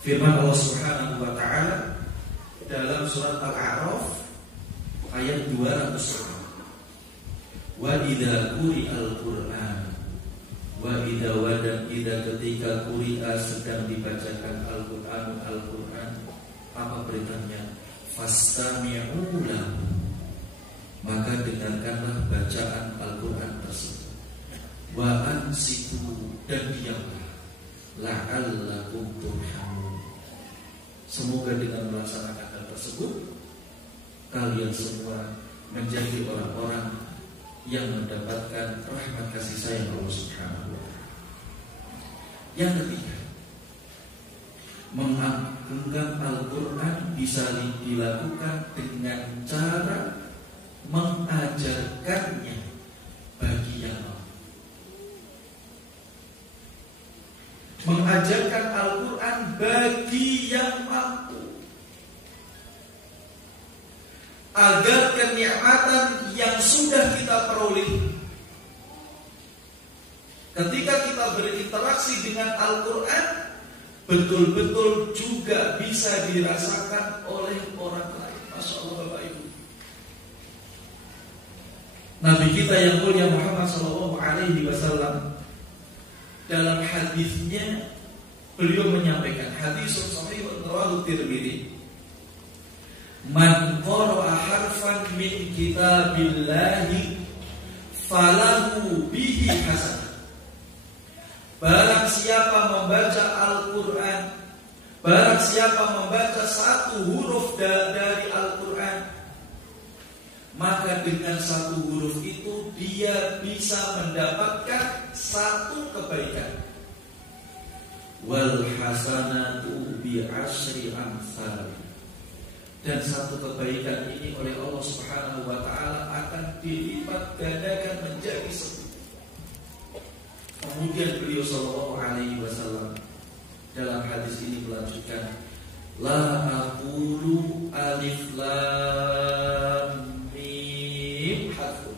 Firman Allah Subhanahu wa Ta'ala dalam surat Al-A'raf ayat 200. Wa idza quri'al Qur'an, wa idza ketika quri'a sedang dibacakan Al-Quran, apa beritanya? Fastami'u lahu, maka dengarkanlah bacaan Al-Quran tersebut. Wa ansitu, dan diamlah, la'allakum turhamun. Semoga dengan melaksanakan hal tersebut, kalian semua menjadi orang-orang yang mendapatkan rahmat kasih sayang Allah Subhanahu wa Ta'ala. Yang ketiga, mengagungkan Al-Quran bisa dilakukan dengan cara mengajarkannya bagi yang mampu. Mengajarkan Al-Quran bagi yang mampu, agar kenikmatan yang sudah kita peroleh ketika kita berinteraksi dengan Al-Quran betul-betul juga bisa dirasakan oleh orang lain. Masya Allah Bapak Ibu. Nabi kita yang mulia Muhammad SAW dalam hadisnya beliau menyampaikan, hadis sahih rawahu Tirmidzi, man qara'a harfan min kitabillahi falahu bihi hasanah. Barang siapa membaca Al-Quran, barang siapa membaca satu huruf dari Al-Quran, maka dengan satu huruf itu dia bisa mendapatkan satu kebaikan. Wal hasanatu bi asyri amsal. Dan satu kebaikan ini oleh Allah Subhanahu wa taala akan dilipat gandakan menjadi 10. Kemudian beliau sallallahu alaihi wasallam dalam hadis ini melanjutkan, la aqulu alif lam mim harfun.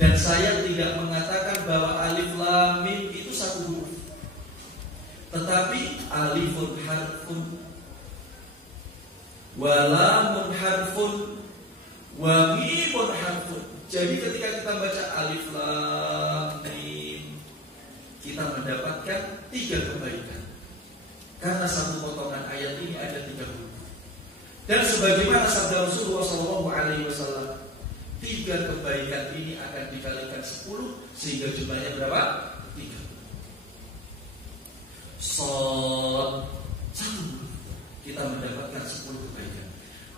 Dan saya tidak mengatakan bahwa alif lam mim itu satu huruf, tetapi alifun harfun wa lamun harfun wa mimun harfun. Jadi ketika kita baca alif lam mim, kita mendapatkan 3 kebaikan. Karena satu potongan ayat ini ada 3 huruf. Dan sebagaimana sabda Rasulullah SAW, 3 kebaikan ini akan dikalikan 10 sehingga jumlahnya berapa? 3. Shad, 1 kita mendapatkan 10 kebaikan.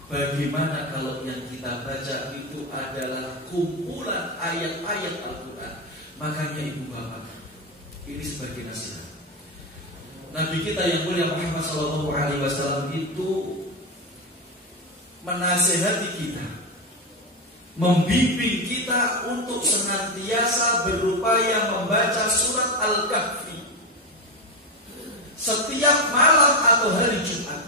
Bagaimana kalau yang kita baca itu adalah kumpulan ayat-ayat Al-Quran? Makanya ibu bapak, ini sebagai nasihat. Nabi kita yang mulia Muhammad SAW itu menasihati kita, membimbing kita untuk senantiasa berupaya membaca surat Al-Kahfi setiap malam atau hari Jumat.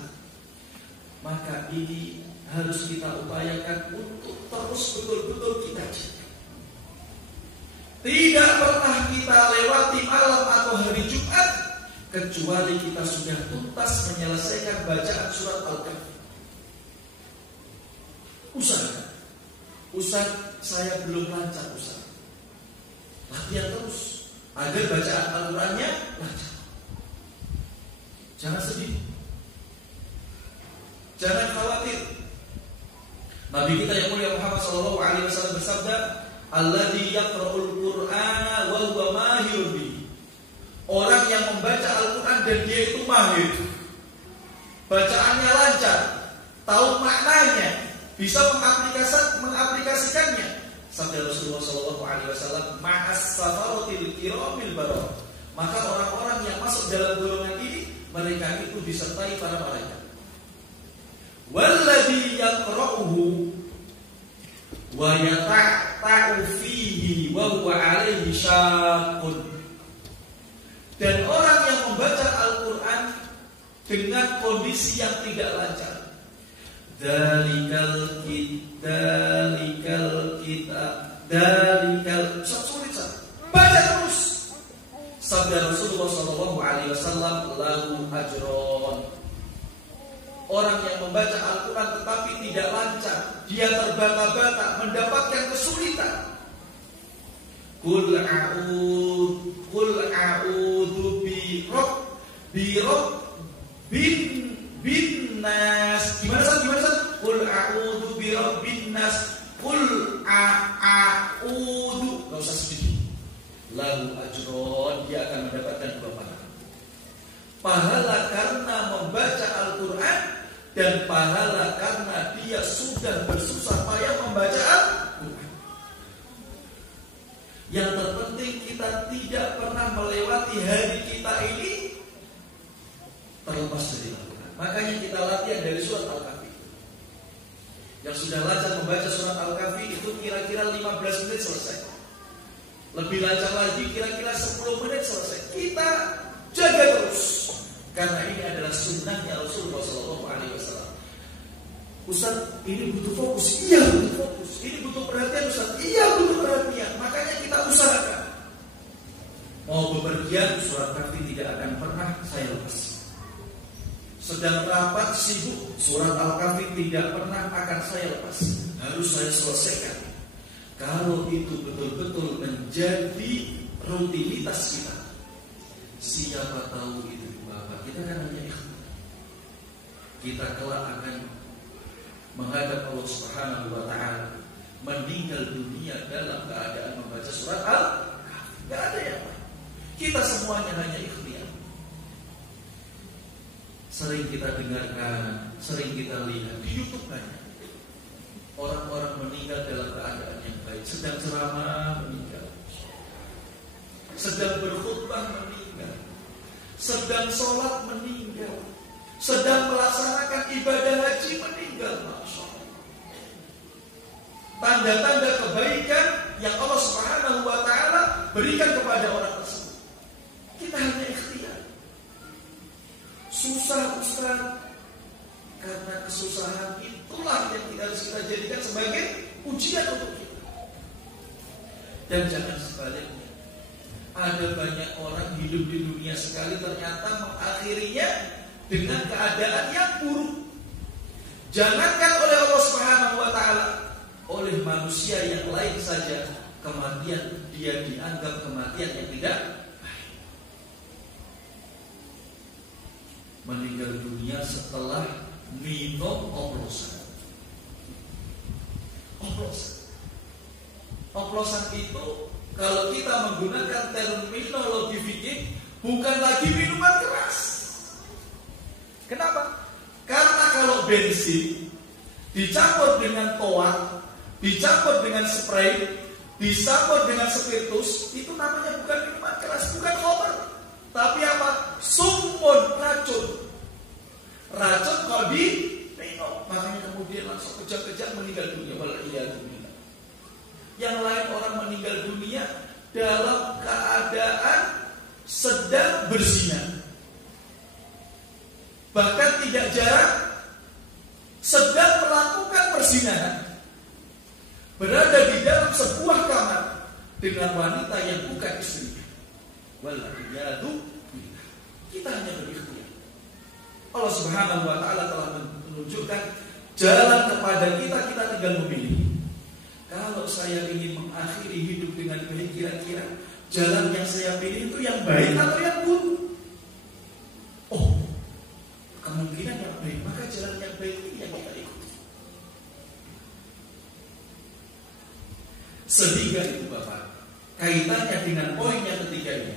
Maka ini harus kita upayakan untuk terus betul-betul kita jaga. Tidak pernah kita lewati malam atau hari Jumat kecuali kita sudah tuntas menyelesaikan bacaan surat Al-Kahfi. Usahakan. Ustaz, saya belum lancar Ustaz. Latihan terus agar bacaan Al-Qurannya lancar. Jangan sedih, jangan khawatir. Nabi kita yang mulia Muhammad SAW bersabda, alladzi yaqra'ul Qur'ana wa huwa mahirun bihi. Orang yang membaca Al-Quran dan dia itu mahir, bacaannya lancar, tahu maknanya, bisa mengaplikasikannya. Sabda Rasulullah SAW, ma'as safaratil kiramil bararah. Maka orang-orang yang masuk dalam golongan ini, mereka itu disertai para malaikat. Walladzi yaqra'uhu wa yata'u fihi wa huwa 'alaihi syaqqun. Dan orang yang membaca Al-Quran dengan kondisi yang tidak lancar, dalikal sulit, baca terus. Sabda Rasulullah SAW, lahu ajron. Orang yang membaca Al-Quran tetapi tidak lancar, dia terbata-bata, mendapatkan kesulitan. Qul a'udzu bin nas. Gimana Sat? Qul a'udzu birabbin nas. Qul a'udzu. Enggak usah sedih. Lahu ajron, dia akan mendapatkan 2 pahala. Pahala karena membaca Al-Quran dan pahala karena dia sudah bersusah payah membaca Al-Quran. Yang terpenting kita tidak pernah melewati hari kita ini terlepas dari Al-Quran. Makanya kita latihan dari surat Al-Kahfi. Yang sudah lancar membaca surat Al-Kahfi itu kira-kira 15 menit selesai. Lebih lancar lagi kira-kira 10 menit selesai. Kita jaga terus, karena ini adalah sunnahnya Rasulullah SAW. Ustaz, ini butuh fokus. Iya butuh fokus. Ini butuh perhatian Ustaz. Iya butuh perhatian. Makanya kita usahakan. Mau bepergian, surat Kahfi tidak akan pernah saya lepas. sedang rapat sibuk, surat Al-Kahfi tidak pernah akan saya lepas, harus saya selesaikan. Kalau itu betul-betul menjadi rutinitas kita, siapa tahu itu Bapak, kita kan hanya ikhtiar. Kita kelak akan menghadap Allah Subhanahu wa Ta'ala, meninggal dunia dalam keadaan membaca surat Al-Kahfi. Gak ada yang lain. Kita semuanya hanya ikhtiar. Sering kita dengarkan, sering kita lihat di YouTube banyak orang-orang meninggal dalam keadaan yang baik, sedang ceramah meninggal, sedang berkhutbah meninggal, sedang sholat meninggal, sedang melaksanakan ibadah haji meninggal. Masya Allah. Tanda-tanda kebaikan yang Allah Subhanahu wa Ta'ala berikan kepada orang tersebut. Kita hanya ikhtiar. Susah Ustaz, karena kesusahan itulah yang harus kita jadikan sebagai ujian untuk kita. Dan jangan sebaliknya. Ada banyak orang hidup di dunia sekali ternyata mengakhirinya dengan keadaan yang buruk. Jangankan oleh Allah Subhanahu wa Ta'ala, oleh manusia yang lain saja kematian dia dianggap kematian yang tidak baik. Meninggal dunia setelah minum oplosan. Oplosan itu kalau kita menggunakan terminologi fikih bukan lagi minuman keras. Kenapa? Karena kalau bensin dicampur dengan toa, dicampur dengan spray, dicampur dengan spiritus, itu namanya bukan minuman keras, bukan khamr. Tapi apa? Sumun, racun. Racun kalau diminum, makanya kemudian langsung kejang-kejang meninggal dunia. Waliyadzubillah. Yang lain orang meninggal dunia dalam keadaan sedang berzina. Bahkan tidak jarang sedang melakukan perzinahan, berada di dalam sebuah kamar dengan wanita yang bukan istrinya. Waliyadzubillah. Kita hanya berikhtiar. Allah Subhanahu wa Ta'ala telah menunjukkan jalan kepada kita, kita tinggal memilih. Kalau saya ingin mengakhiri hidup dengan baik, kira-kira jalan yang saya pilih itu yang baik atau yang buruk? Oh, kemungkinan yang baik, maka jalan yang baik ini yang kita ikuti. Sehingga itu Bapak, kaitannya dengan poin yang ketiga ini,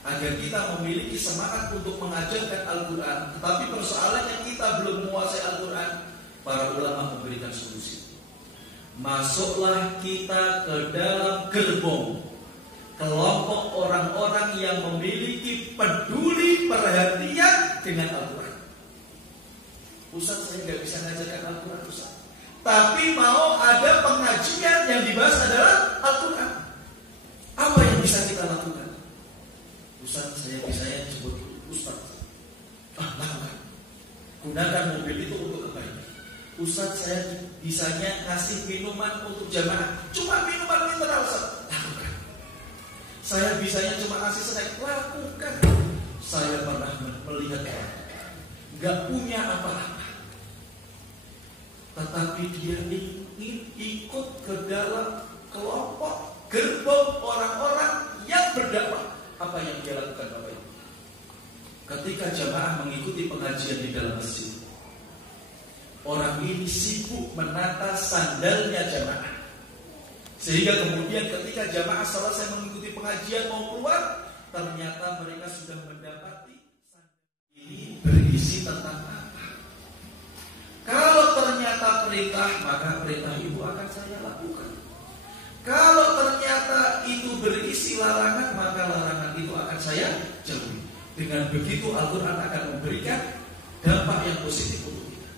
agar kita memiliki semangat untuk mengajarkan Al-Quran. Tetapi persoalannya kita belum menguasai Al-Quran. Para ulama memberikan solusi. Masuklah kita ke dalam gerbong kelompok orang-orang yang memiliki peduli perhatian dengan Al-Quran. Ustaz, saya nggak bisa ngajarkan Al-Quran, Ustaz. Tapi mau ada pengajian yang dibahas adalah Al-Quran. Apa yang bisa kita lakukan? Ustaz, saya bisanya sebut Ustaz. Lakukan. Gunakan mobil itu untuk kebaikan. Ustaz, saya bisanya kasih minuman untuk jamaah. Cuma minuman mineral, Ustaz. Lakukan. Saya bisanya cuma kasih snack. Lakukan. Saya pernah melihat gak punya apa-apa, tetapi dia ingin ikut ke dalam kelompok gerbong orang-orang yang berdakwah. Apa yang dia lakukan Bapak Ibu? Ketika jamaah mengikuti pengajian di dalam masjid, orang ini sibuk menata sandalnya jamaah. Sehingga kemudian ketika jamaah selesai mengikuti pengajian mau keluar, ternyata mereka sudah mendapati sandal ini berisi tentang apa. Kalau ternyata perintah, maka perintah itu akan saya lakukan. Kalau ternyata itu berisi larangan, maka larangan itu akan saya jauhi. Dengan begitu Al-Quran akan memberikan dampak yang positif untuk kita.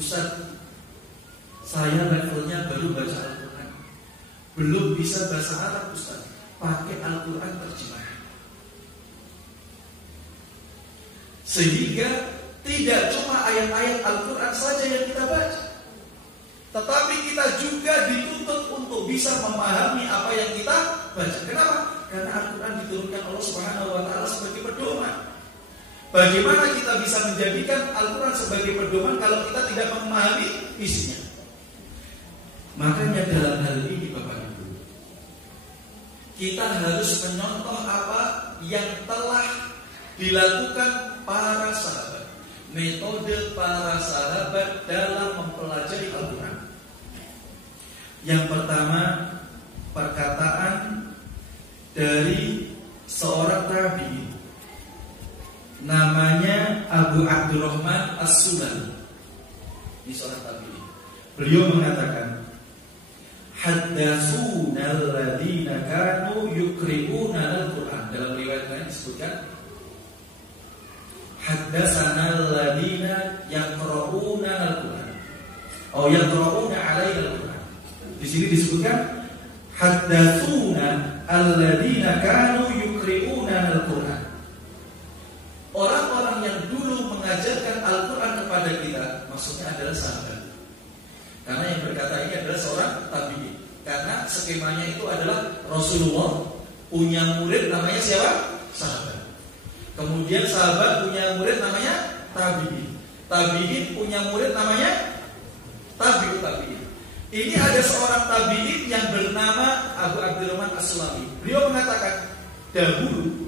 Ustaz, saya levelnya baru baca Al-Quran, belum bisa bahasa Arab Ustaz. Pakai Al-Quran terjemahan. Sehingga tidak cuma ayat-ayat Al-Quran saja yang kita baca, tetapi kita juga dituntut untuk bisa memahami apa yang kita baca. Kenapa? Karena Al-Quran diturunkan Allah Subhanahu wa Ta'ala sebagai pedoman. Bagaimana kita bisa menjadikan Al-Quran sebagai pedoman kalau kita tidak memahami isinya? Makanya dalam hal ini Bapak Ibu, kita harus menyontoh apa yang telah dilakukan para sahabat, metode para sahabat dalam mempelajari Al-Quran. Yang pertama, perkataan dari seorang tabi'in, namanya Abu Abdurrahman As-Sulami. Ini seorang tabi'in. Beliau mengatakan, haddatsuna alladziina kanu yuqri'una al-Qur'an. Dalam riwayat lain disebutkan haddatsana alladziina yaqra'una al-Qur'an. Oh, yaqra'una 'alaina al-Qur'an. Di sini disebutkan haddatsuna alladziina kanu yuqri'una al-Qur'an. Orang-orang yang dulu mengajarkan Al-Quran kepada kita, maksudnya adalah sahabat. Karena yang berkata ini adalah seorang tabi'in. Karena skemanya itu adalah Rasulullah punya murid namanya siapa? Sahabat. Kemudian sahabat punya murid namanya tabi'in. Tabi'in punya murid namanya tabi'in. Ini ada seorang tabi'in yang bernama Abu Abdurrahman As-Sulami. Beliau mengatakan, dahulu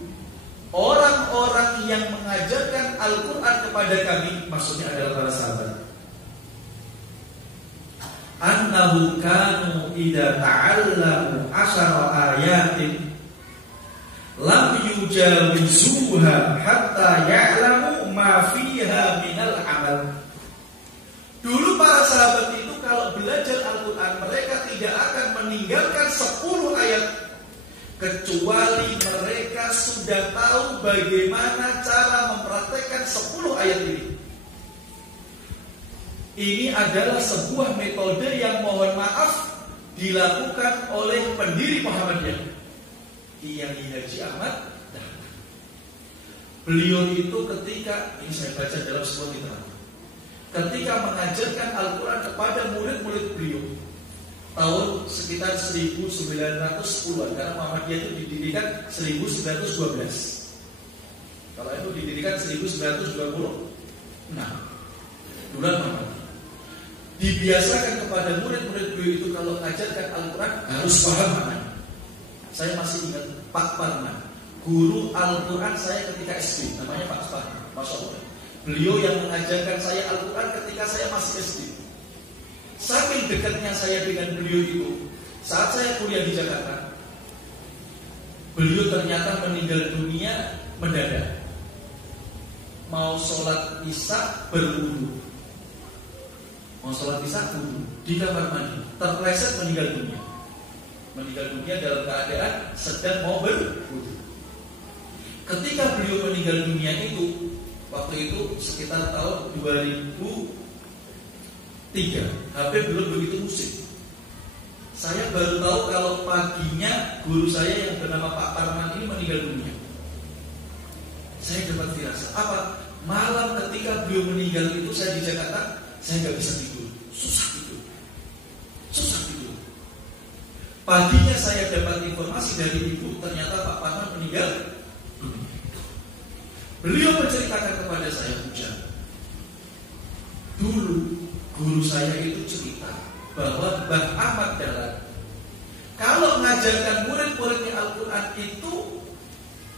orang-orang yang mengajarkan Al-Quran kepada kami, maksudnya adalah para sahabat, annahu kanu idza ta'allamu 10 ayatin lam yujawizuha hatta ya'lamu ma fiha minal amal. Dulu para sahabat itu kalau belajar Al-Quran, mereka tidak akan meninggalkan 10 ayat kecuali mereka sudah tahu bagaimana cara mempraktekkan 10 ayat ini. Ini adalah sebuah metode yang mohon maaf dilakukan oleh pendiri Muhammadiyah, Kiai Haji Ahmad Dahlan. Beliau itu ketika, ini saya baca dalam sebuah kitab, ketika mengajarkan Al-Quran kepada murid-murid beliau tahun sekitar 1910-an, karena Muhammadiyah itu didirikan 1912. Kalau itu didirikan 1926 bulan Muhammadiyah. Dibiasakan kepada murid-murid beliau itu kalau mengajarkan Al-Quran harus paham maknanya. Saya masih ingat Pak Parman, guru Al-Quran saya ketika SD, namanya Pak Parman, Masya Allah. Beliau yang mengajarkan saya Al-Quran ketika saya masih SD. Saking dekatnya saya dengan beliau itu, saat saya kuliah di Jakarta, beliau ternyata meninggal dunia mendadak. Mau sholat isya berwudu, mau sholat isya wudu di kamar mandi, terpleset meninggal dunia. Meninggal dunia dalam keadaan sedang mau berwudu. Ketika beliau meninggal dunia itu, waktu itu sekitar tahun 2003, HP belum begitu musik. Saya baru tahu kalau paginya guru saya yang bernama Pak Parman ini meninggal dunia. Saya dapat firasat apa? Malam ketika beliau meninggal itu saya di Jakarta, saya nggak bisa tidur, susah tidur. Paginya saya dapat informasi dari ibu, ternyata Pak Parman meninggal dunia. Beliau menceritakan kepada saya, hujan. Dulu guru saya itu cerita bahwa Mbah Ahmad Dahlan kalau mengajarkan murid-muridnya Al-Quran itu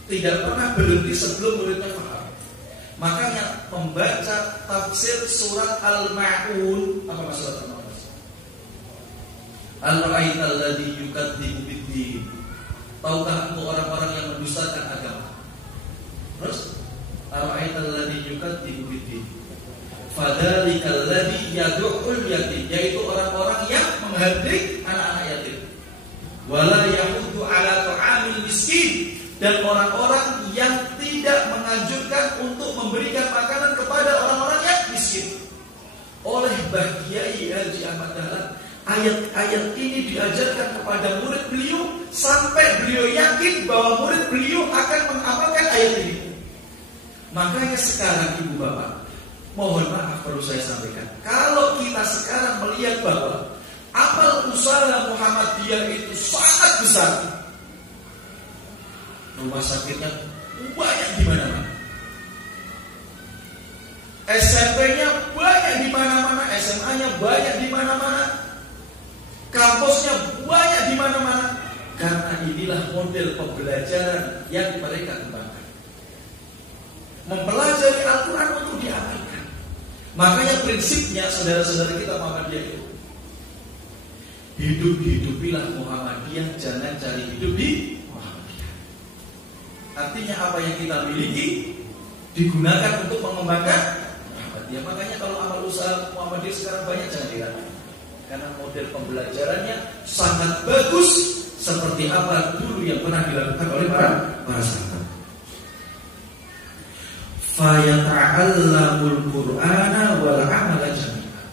tidak pernah berhenti sebelum muridnya paham. Makanya membaca tafsir surat Al-Ma'un, apa maksud Al-Ma'un? Al-Ra'aital ladzi yukadzibu bid-din. Tahukah engkau orang-orang yang mendustakan agama? Terus Al-Ra'aital ladzi yukadzibu bid-din. Fadzalikal ladzi yad'ul yatim, yaitu orang-orang yang menghardik anak-anak yatim. Wala yahuddu ala ta'amil miskin, dan orang-orang yang tidak menganjurkan untuk memberikan makanan kepada orang-orang yang miskin. Oleh Mbah Kiai Haji Ahmad Dahlan, ayat-ayat ini diajarkan kepada murid beliau sampai beliau yakin bahwa murid beliau akan mengamalkan ayat ini. Makanya sekarang ibu bapak, mohon maaf perlu saya sampaikan, kalau kita sekarang melihat bahwa amal usaha Muhammadiyah itu sangat besar, rumah sakitnya banyak di mana-mana, SMP-nya banyak di mana-mana, SMA-nya banyak di mana-mana, kampusnya banyak di mana-mana. Karena inilah model pembelajaran yang mereka kembangkan. Mempelajari Al-Quran untuk diamalkan. Makanya prinsipnya saudara-saudara kita Muhammadiyah itu, hidupilah Muhammadiyah, jangan cari hidup di Muhammadiyah. Artinya apa yang kita miliki digunakan untuk mengembangkan Muhammadiyah. Makanya kalau amal usaha Muhammadiyah sekarang banyak, jangan diragukan. Karena model pembelajarannya sangat bagus, seperti apa dulu yang pernah dilakukan oleh para sahabat. Fayata'allamul Qur'ana wal 'amala jami'an.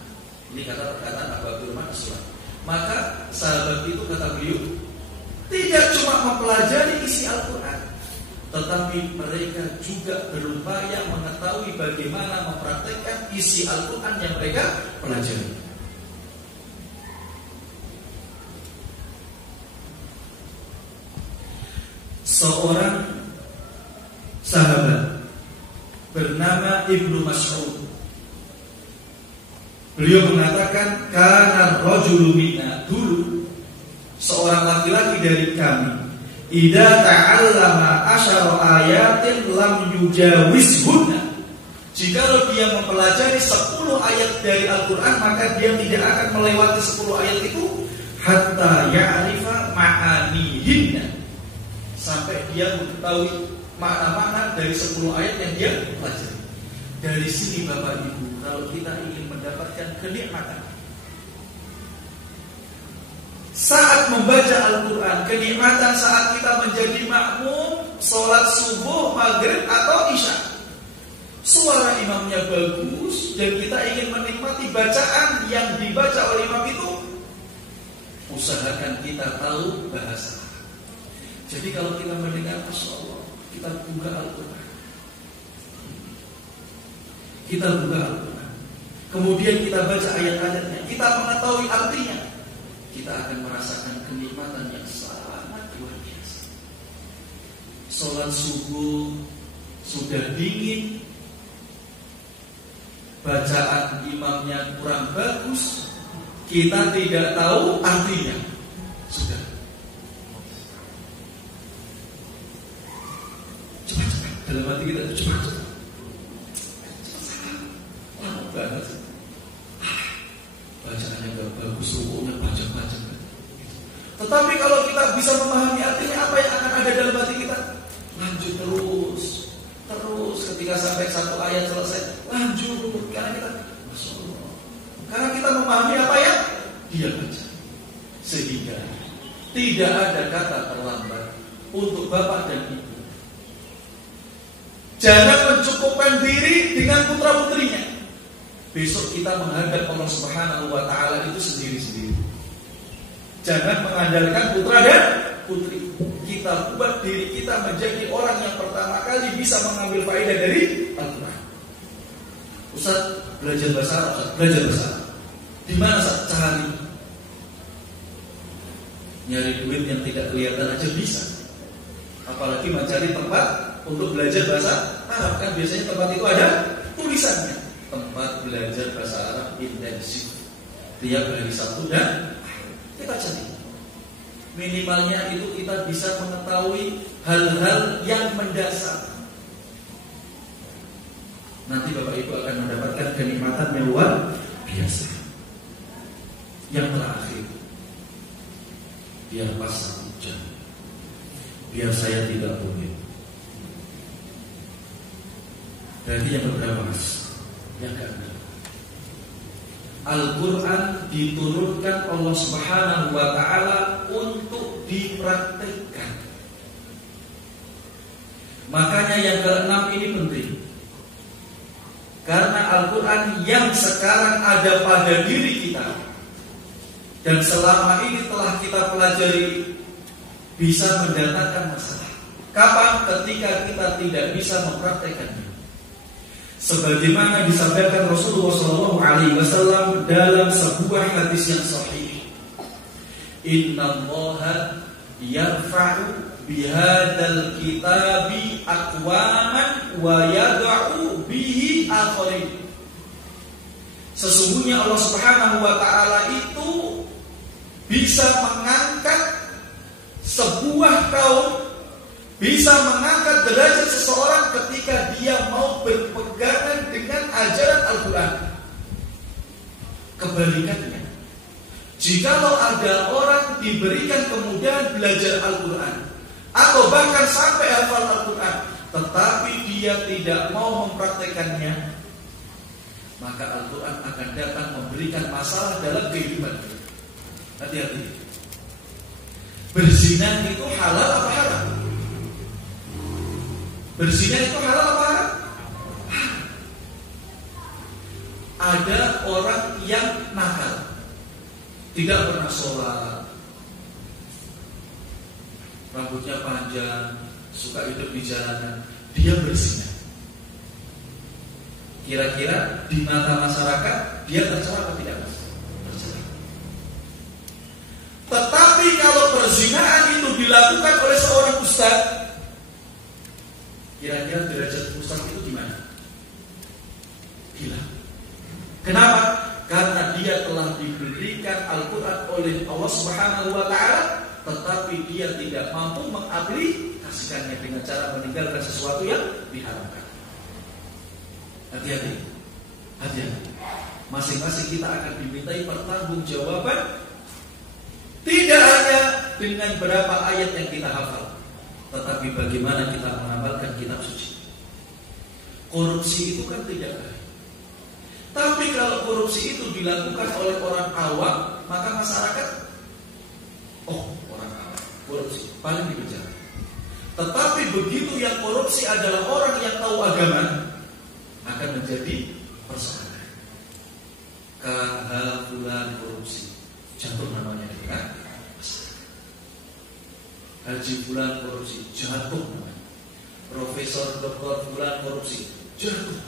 Ini kata perkataan Abu Abdurrahman As-Sulami. Maka sahabat itu, kata beliau, tidak cuma mempelajari isi Al-Quran, tetapi mereka juga berupaya mengetahui bagaimana mempraktekkan isi Al-Quran yang mereka pelajari. Seorang sahabat bernama Ibnu Mas'ud, beliau mengatakan, kana rajulu minna, dulu seorang laki-laki dari kami, idza ta'allama asyara ayatin lam yujawizhunna, jikalau dia mempelajari 10 ayat dari Al-Quran, maka dia tidak akan melewati 10 ayat itu hatta ya'rifa ma'anihinna, sampai dia mengetahui makna-makna dari 10 ayat yang dia pelajari. Dari sini Bapak Ibu, kalau kita ingin mendapatkan kenikmatan saat membaca Al-Quran, kenikmatan saat kita menjadi makmum sholat subuh, maghrib atau isya, suara imamnya bagus dan kita ingin menikmati bacaan yang dibaca oleh imam itu, usahakan kita tahu bahasa. Jadi kalau kita mendengar, Masya Allah, kita buka Al-Quran, kita buka Al-Quran, kemudian kita baca ayat-ayatnya, kita mengetahui artinya, kita akan merasakan kenikmatan yang sangat luar biasa. Sholat subuh sudah dingin, bacaan imamnya kurang bagus, kita tidak tahu artinya, sudah cepat-cepat dalam hati kita, cepat-cepat lama banget, bacaannya gak bagus, rukunya panjang-panjang. Tetapi kalau kita bisa memahami artinya, apa yang akan ada dalam hati kita, lanjut terus ketika sampai 1 ayat selesai, lanjut, karena kita, Masya Allah, karena kita memahami apa yang dia baca, sehingga tidak ada kata terlambat untuk bapak dan ibu. Jangan mencukupkan diri dengan putra-putrinya. Besok kita menghadap Allah Subhanahu wa Ta'ala itu sendiri-sendiri. Jangan mengandalkan putra dan putri. Kita buat diri kita menjadi orang yang pertama kali bisa mengambil faedah dari Al-Quran. Ustaz, belajar bahasa Arab, Ustaz, belajar bahasa Arab. Di mana Ustaz? Cari. Nyari duit yang tidak kelihatan aja bisa. Apalagi mencari tempat untuk belajar bahasa Arab, kan biasanya tempat itu ada tulisannya. Tempat belajar bahasa Arab intensif tiap hari Sabtu dan kita cari. Minimalnya itu kita bisa mengetahui hal-hal yang mendasar. Nanti Bapak Ibu akan mendapatkan kenikmatan yang luar biasa. Yang terakhir, biar pas hujan, biar saya tidak boleh. Berarti yang beberapa mas, yang keenam, Al-Quran diturunkan Allah Subhanahu wa Ta'ala untuk dipraktekkan. Makanya yang keenam ini penting, karena Al-Quran yang sekarang ada pada diri kita dan selama ini telah kita pelajari bisa mendatangkan masalah. Kapan? Ketika kita tidak bisa mempraktekannya. Sebagaimana disampaikan Rasulullah SAW dalam sebuah hadis yang sahih, Innallaha yarfa'u bihadzal kitabi aqwaman wa yad'u bihi akharin. Sesungguhnya Allah Subhanahu wa taala itu bisa mengangkat sebuah kaum, bisa mengangkat derajat seseorang ketika dia mau berpegangan dengan ajaran Al-Quran. Kebalikannya, jikalau ada orang diberikan kemudahan belajar Al-Quran atau bahkan sampai hafal Al-Quran, tetapi dia tidak mau mempraktekannya, maka Al-Quran akan datang memberikan masalah dalam kehidupan. Hati-hati. Berzina itu halal apa haram? Berzina itu halal apa haram? Ada orang yang nakal, tidak pernah sholat, rambutnya panjang, suka hidup di jalanan, dia berzina. Kira-kira di mata masyarakat dia tercela atau tidak? Tercela. Tetapi kalau perzinahan itu dilakukan oleh seorang ustaz, kira-kira derajat ustaz itu gimana? Gila. Kenapa? Karena dia telah diberikan Al-Quran oleh Allah Subhanahu wa taala, tetapi dia tidak mampu mengaplikasikannya dengan cara meninggalkan sesuatu yang diharamkan. Hati-hati. Hati-hati. Masing-masing kita akan dimintai pertanggungjawaban, tidak hanya dengan berapa ayat yang kita hafal, tetapi bagaimana kita mengamalkan kitab suci. Korupsi itu kan tidak baik. Tapi kalau korupsi itu dilakukan oleh orang awam, maka masyarakat, oh orang awam, korupsi paling dipenjara. Tetapi begitu yang korupsi adalah orang yang tahu agama, akan menjadi persoalan. Kehafulan korupsi, jatuh namanya kan? Haji Fulan korupsi, jatuh namanya. Profesor Doktor Fulan korupsi, jatuh.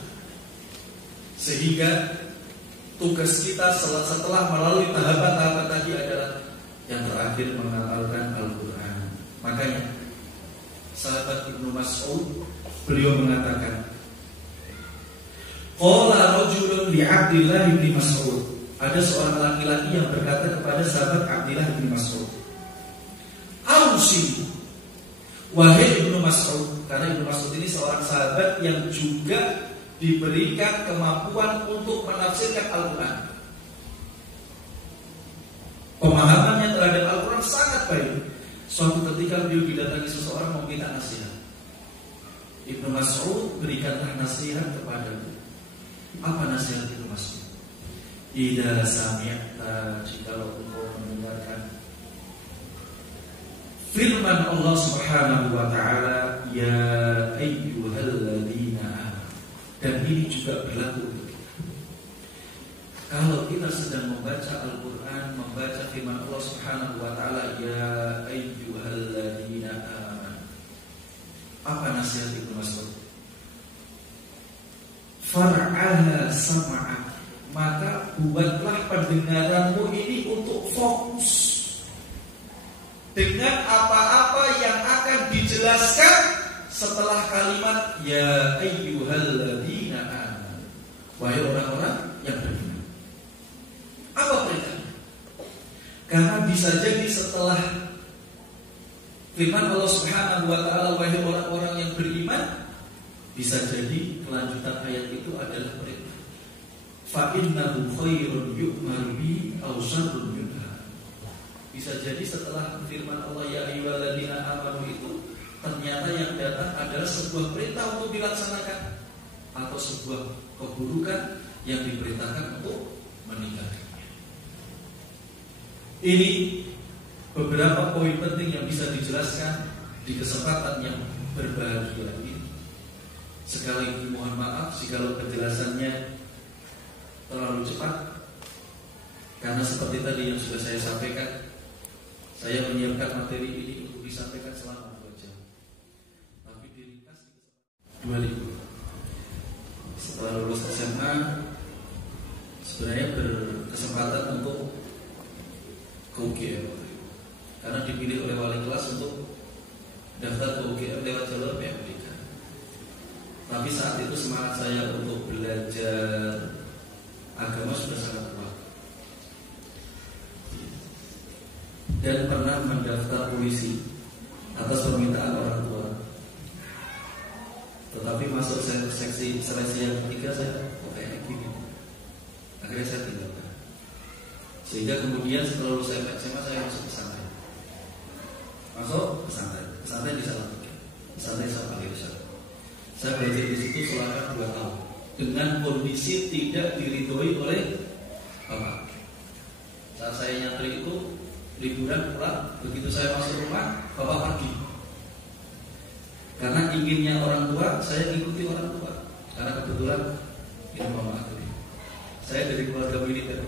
Sehingga tugas kita setelah melalui tahapan-tahapan tadi adalah yang terakhir mengamalkan Al-Quran. Makanya sahabat Ibnu Mas'ud, beliau mengatakan, qala rajulun li Abdillah bin Mas'ud. Ada seorang laki-laki yang berkata kepada sahabat Abdillah bin Mas'ud, "Ausi, wahai Ibnu Mas'ud." Karena Ibnu Mas'ud ini seorang sahabat yang juga diberikan kemampuan untuk menafsirkan Al-Quran. Pemahamannya terhadap Al-Quran sangat baik. Suatu ketika beliau didatangi seseorang meminta nasihat. Ibnu Mas'ud berikanlah nasihat kepadanya. Apa nasihat itu Mas'ud? Idza sami'ta, jikalau engkau mendengarkan firman Allah Subhanahu wa taala, ya ayyuhalladzina amanu. Dan ini juga berlaku untuk kita. Kalau kita sedang membaca Al-Quran, membaca firman Allah Subhanahu wa taala, ya ayyuhalladzina amanu. Apa nasihat itu Mas'ud? Far'aha sama'ak, maka buatlah pendengaranmu ini untuk fokus dengan apa-apa yang akan dijelaskan setelah kalimat ya ayyuhalladzina amanu, wahai orang-orang yang beriman. Apa perintahnya? Karena bisa jadi setelah firman Allah Subhanahu wa taala, wahai orang-orang yang beriman, bisa jadi kelanjutan ayat itu adalah perintah. Fa innahu khairun yu'maru bi aw syarrun yunha. Bisa jadi setelah firman Allah ya ayyuhalladzina amanu itu, ternyata yang datang adalah sebuah perintah untuk dilaksanakan atau sebuah keburukan yang diperintahkan untuk meninggalkannya. Ini beberapa poin penting yang bisa dijelaskan di kesempatan yang berbahagia ini. Sekali lagi mohon maaf jika penjelasannya terlalu cepat, karena seperti tadi yang sudah saya sampaikan, saya menyiapkan materi ini untuk disampaikan selama 2 jam. Tapi diringkas 2000. Setelah lulus SMA, sebenarnya berkesempatan untuk ke UGM, karena dipilih oleh wali kelas untuk daftar ke UGM lewat jalur PMDK. Tapi saat itu semangat saya untuk belajar agama sudah sangat kuat. Dan pernah mendaftar polisi atas permintaan orang tua. Tetapi masuk seleksi yang ketiga saya kayak gini. Akhirnya saya tinggalkan. Sehingga kemudian setelah lulus SMA saya masuk pesantren. Pesantren di Salatiga. Pesantren Salatiga. Saya belajar di situ selama 2 tahun dengan kondisi tidak diridhoi oleh bapak. Saat saya nyantri itu liburan pulang, begitu saya masuk rumah, bapak pergi. Karena inginnya orang tua, saya ikuti orang tua. Karena kebetulan ini mama aku. Saya dari keluarga militer,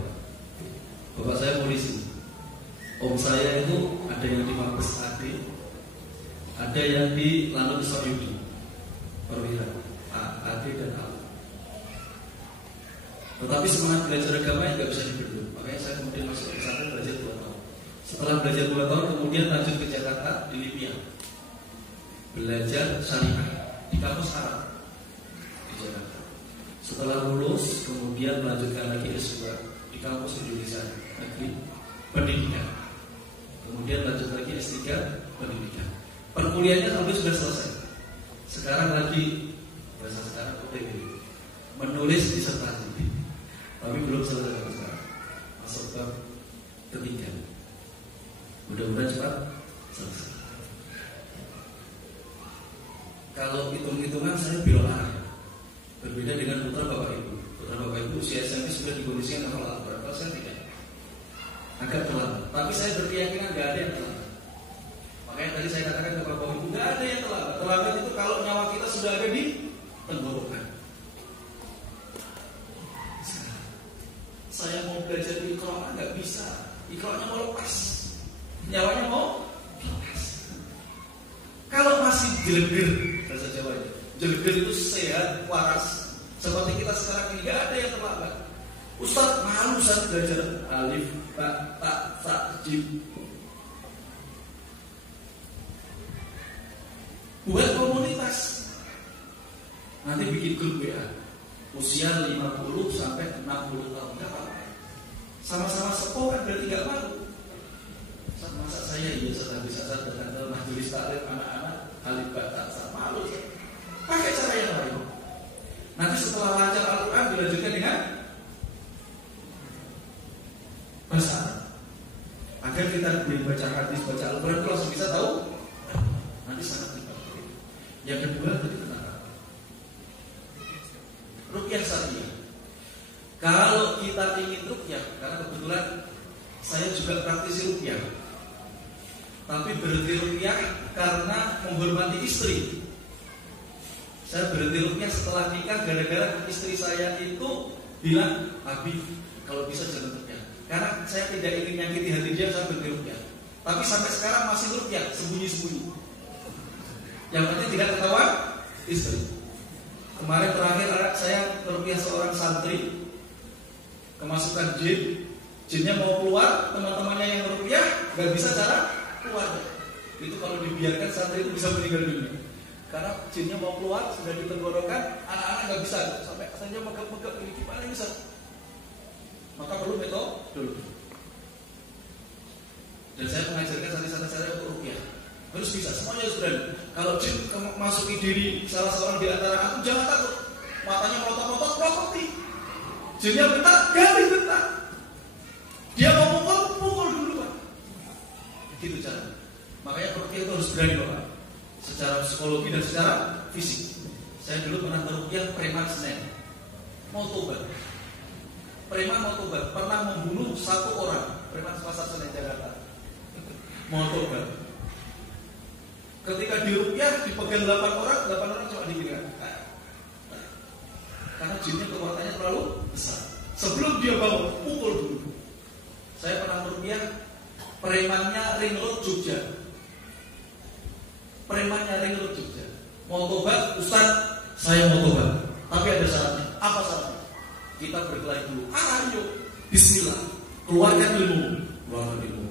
bapak saya polisi. Om saya itu ada yang di Mabes AD, ada yang di Lanut Saudi, perwira AD dan AU. Tetapi semangat belajar agama yang nggak bisa dibendung. Makanya saya kemudian masuk ke pesantren belajar 2 tahun. Setelah belajar 2 tahun, kemudian lanjut ke Jakarta di Libya, belajar syariah di kampus Arab di Jakarta. Setelah lulus, kemudian melanjutkan lagi S2 di kampus Indonesia Negeri Pendidikan. Kemudian lanjut lagi S3 Pendidikan. Perkuliahannya sampai sudah selesai. Sekarang lagi bahasa sekarang menulis disertasi, tapi belum selesai sekarang. Masuk bab ketiga. Mudah-mudahan cepat selesai. Kalau hitung-hitungan saya belok arah. Berbeda dengan putra bapak ibu. Putra bapak ibu usia SMP sudah dikondisikan hafal Al-Quran. Kalau saya tidak, agak terlambat. Tapi saya berkeyakinan nggak ada yang terlambat. Makanya tadi saya katakan ke bapak ibu, nggak ada yang terlambat. Terlambat itu kalau nyawa kita sudah ada di tenggorokan. Saya mau belajar Iqra nggak bisa. Iqranya mau lepas, nyawanya mau lepas. Kalau masih jeleger, bahasa Jawa itu, jeleger itu sehat, waras. Seperti kita sekarang ini nggak ada yang terlambat. Ustaz malu saat belajar alif, ba, ta, sa, jim. Buat komunitas. Nanti bikin grup WA. Usia 50 sampai 60 tahun. Enggak apa-apa. Sama-sama sepuh kan berarti enggak malu. Masa saya bisa datang ke majelis taklim anak-anak alif, ba, ta, sa, malu. Pakai cara yang lain. Nanti setelah lancar Al-Quran dilanjutkan dengan bahasa Arab. Agar kita baca hadis, baca Al-Quran itu langsung bisa tahu. Nanti sangat dibantu. Yang kedua tadi tentang apa? Ruqyah syariah. Kalau kita ingin ruqyah, karena kebetulan saya juga praktisi ruqyah. Tapi berhenti ruqyah karena menghormati istri. Saya berhenti ruqyah setelah nikah gara-gara istri saya itu bilang, Habib, kalau bisa jangan ruqyah. Karena saya tidak ingin nyakiti hati dia, saya berhenti ruqyah. Tapi sampai sekarang masih ruqyah, sembunyi-sembunyi. Yang penting tidak ketahuan istri. Kemarin terakhir saya ruqyah seorang santri, kemasukan jin, jinnya mau keluar, teman-temannya yang ruqyah nggak bisa cara keluar. Itu kalau dibiarkan santri itu bisa meninggal dunia. Karena jinnya mau keluar, sudah ditenggorokan, anak-anak nggak bisa, sampai saja megap-megap ini gimana bisa? Maka perlu metode dulu. Dan saya mengajarkan santri-santri saya untuk ruqyah. Harus bisa, semuanya harus berani. Kalau jin masuki diri salah seorang di antara aku, jangan takut. Matanya melotot-melotot, prototi. Jinnya bentar, ganti bentar. Dia mau pukul dulu Pak. Gitu cara. Makanya ruqyah itu harus berani Bapak. Secara psikologi dan secara fisik. Saya dulu pernah ruqyah preman Senen. Mau tobat. Preman mau tobat, pernah membunuh 1 orang. Preman Pasar Senen Jakarta. Mau tobat. Ketika diruqyah dipegang 8 orang cuma dibilang. Karena jinnya kekuatannya terlalu besar. Sebelum dia bangun, pukul dulu. Saya pernah meruqyah premannya Ring Road Jogja. Premannya Ring Road Jogja. Mau tobat, Ustaz, saya mau tobat. Tapi ada syaratnya. Apa syaratnya? Kita berkelahi dulu. Ayo, bismillah. Keluarkan ilmu.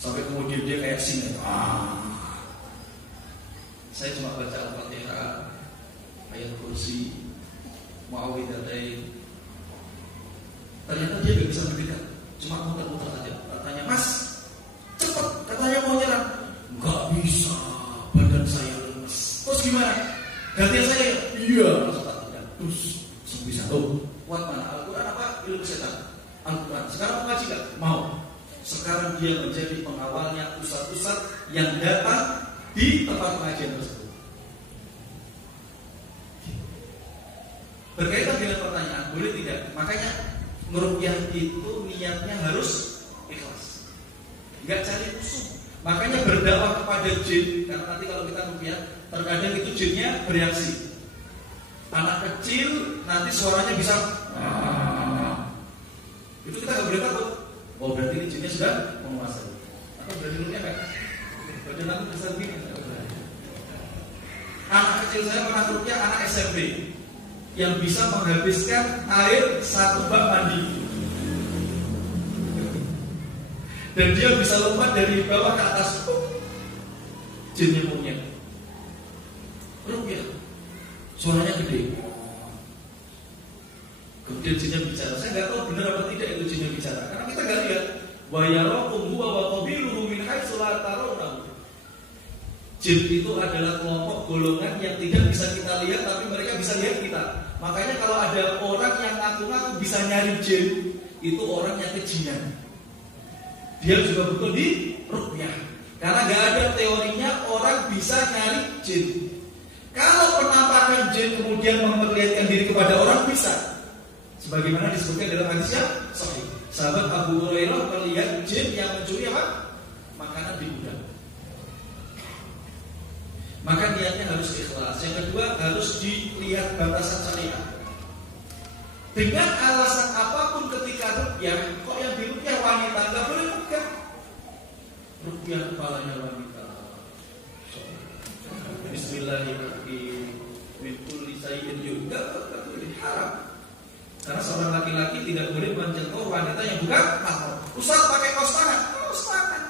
Sampai kemudian dia kayak singa. Saya cuma baca Al-Fatihah. ayat kursi, Muawwidzatain. Ternyata dia gak bisa mendekat, cuma muter-muter saja. Katanya, Mas, cepet, katanya mau nyerang. Gak bisa, badan saya lemes. Terus gimana? Gantian saya? Iya, langsung tak tidak. Terus bisa. Oh, kuat mana? Al-Quran apa ilmu setan? Al-Quran. Sekarang mengaji gak? Mau. Sekarang dia menjadi pengawalnya ustaz-ustaz yang datang di tempat pengajian tersebut. Berkaitan dengan pertanyaan, boleh tidak? Makanya meruqyah itu niatnya harus ikhlas, nggak cari musuh. Makanya berdakwah kepada jin, karena nanti kalau kita ruqyah, terkadang itu jinnya bereaksi. Anak kecil nanti suaranya bisa, itu kita nggak boleh takut. Oh berarti ini jinnya sudah menguasai. Atau berarti ruqyah kan? Berarti nanti besar begini. Anak kecil saya pernah ruqyah anak SMP yang bisa menghabiskan air 1 bak mandi, dan dia bisa lompat dari bawah ke atas. Jinnya punya ruqyah, suaranya gede. Kemudian jinnya bicara. Saya nggak tahu benar apa tidak itu jinnya bicara, karena kita nggak lihat. Wa yarakum huwa wa qabiluhu min haitsu la tarawnahu. Jin itu adalah kelompok golongan yang tidak bisa kita lihat, tapi mereka bisa lihat kita. Makanya kalau ada orang yang ngaku-ngaku bisa nyari jin, itu orang yang kejinan. Dia juga betul di ruqyah, karena nggak ada teorinya orang bisa nyari jin. Kalau penampakan jin kemudian memperlihatkan diri kepada orang, bisa. Sebagaimana disebutkan dalam hadis yang sahih. Sahabat Abu Hurairah melihat jin yang mencuri apa? Makanan di gudang. Maka niatnya harus ikhlas. Yang kedua, harus dilihat batasan syariat. Dengan alasan apapun ketika ruqyah, kok yang diruqyah wanita, nggak boleh pegang. Ruqyah kepalanya wanita. Bismillahirrahmanirrahim. Min kulli shay'in juga boleh, haram. Karena seorang laki-laki tidak boleh menyentuh wanita yang bukan mahram. Ustaz pakai kaos tangan,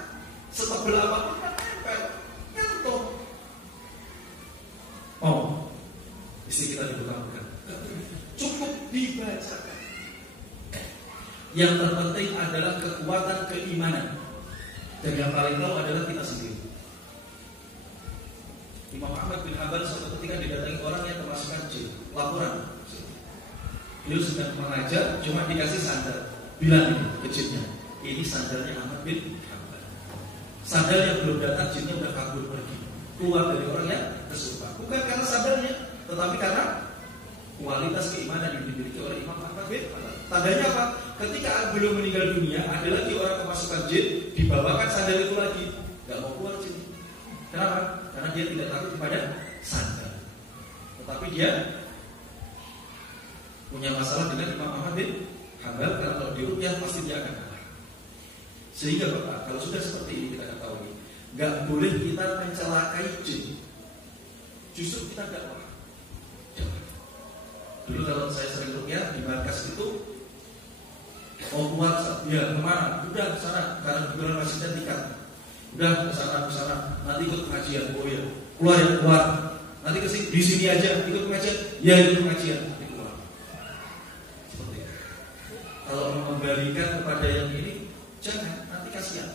setebel apapun kan nempel, nyentuh. Oh, isi kita dibuka-buka. Cukup dibacakan. Yang terpenting adalah kekuatan keimanan. Dan yang paling tahu adalah kita sendiri. Imam Ahmad bin Hanbal suatu ketika didatangi orang yang kemasukan jin, laporan. Beliau sedang mengajar, cuma dikasih sandal. Bilang ini ke jinnya, ini sandalnya Ahmad bin Hanbal. Sandal yang belum datang, jinnya udah kabur pergi, keluar dari orang yang kesurupan. Bukan karena sandalnya, tetapi karena kualitas keimanan yang dimiliki oleh Imam Ahmad bin Hanbal. Tandanya apa? Ketika beliau meninggal dunia, ada lagi orang kemasukan jin, dibawakan sandal itu lagi, nggak mau keluar jin. Kenapa? Karena dia tidak takut kepada sandal, tetapi dia punya masalah dengan Imam Ahmad bin Hanbal, karena kalau diruqyah pasti dia akan kalah. Sehingga Bapak, kalau sudah seperti ini kita ketahui, nggak boleh kita mencelakai jin. Justru kita dakwah. Dulu kalau saya sering ruqyah di markas itu, mau keluar, ya kemana? Udah ke sana, karena kebetulan masjidnya tingkat. Udah ke sana, nanti ikut pengajian. Oh ya, keluar. Nanti ke sini, di sini aja ikut pengajian. Ya ikut pengajian. Kalau memberikan kepada yang ini, jangan, nanti kasihan.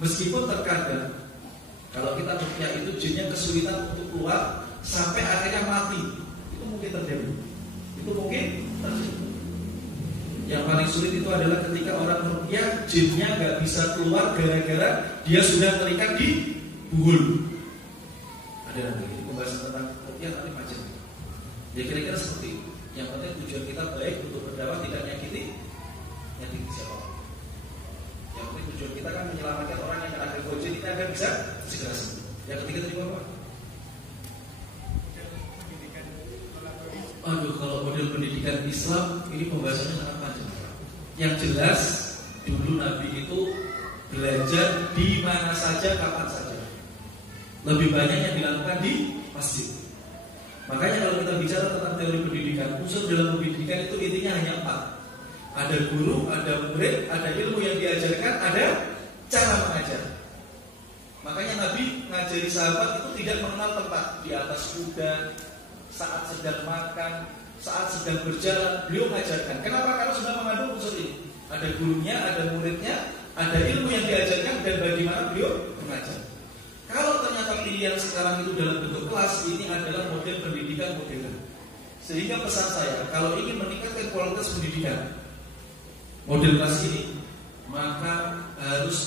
Meskipun terkadang kalau kita ruqyah itu jinnya kesulitan untuk keluar sampai akhirnya mati, itu mungkin terjadi. Yang paling sulit itu adalah ketika orang ruqyah jinnya nggak bisa keluar gara-gara dia sudah terikat di buhul. Ada nanti pembahasan tentang ruqyah nanti macam. Ya kira-kira seperti itu. Yang penting tujuan kita baik untuk berdakwah, tidak nyakiti siapa. Yang penting tujuan kita kan menyelamatkan orang yang kena gangguan jin, kita agar bisa segera sembuh. Yang ketiga tadi apa? Kalau model pendidikan Islam ini pembahasannya sangat panjang. Yang jelas dulu Nabi itu belajar di mana saja, kapan saja. Lebih banyak yang dilakukan di masjid. Makanya kalau kita bicara tentang teori pendidikan, unsur dalam pendidikan itu intinya hanya 4. Ada guru, ada murid, ada ilmu yang diajarkan, ada cara mengajar. Makanya Nabi mengajari sahabat itu tidak mengenal tempat, di atas kuda, saat sedang makan, saat sedang berjalan, beliau mengajarkan. Kenapa? Karena sudah mengandung unsur ini. Ada gurunya, ada muridnya, ada ilmu yang diajarkan, dan bagaimana beliau mengajar. Kalau ternyata pilihan sekarang itu dalam bentuk kelas, ini adalah model pendidikan modern. Sehingga pesan saya, kalau ingin meningkatkan kualitas pendidikan model kelas ini, maka harus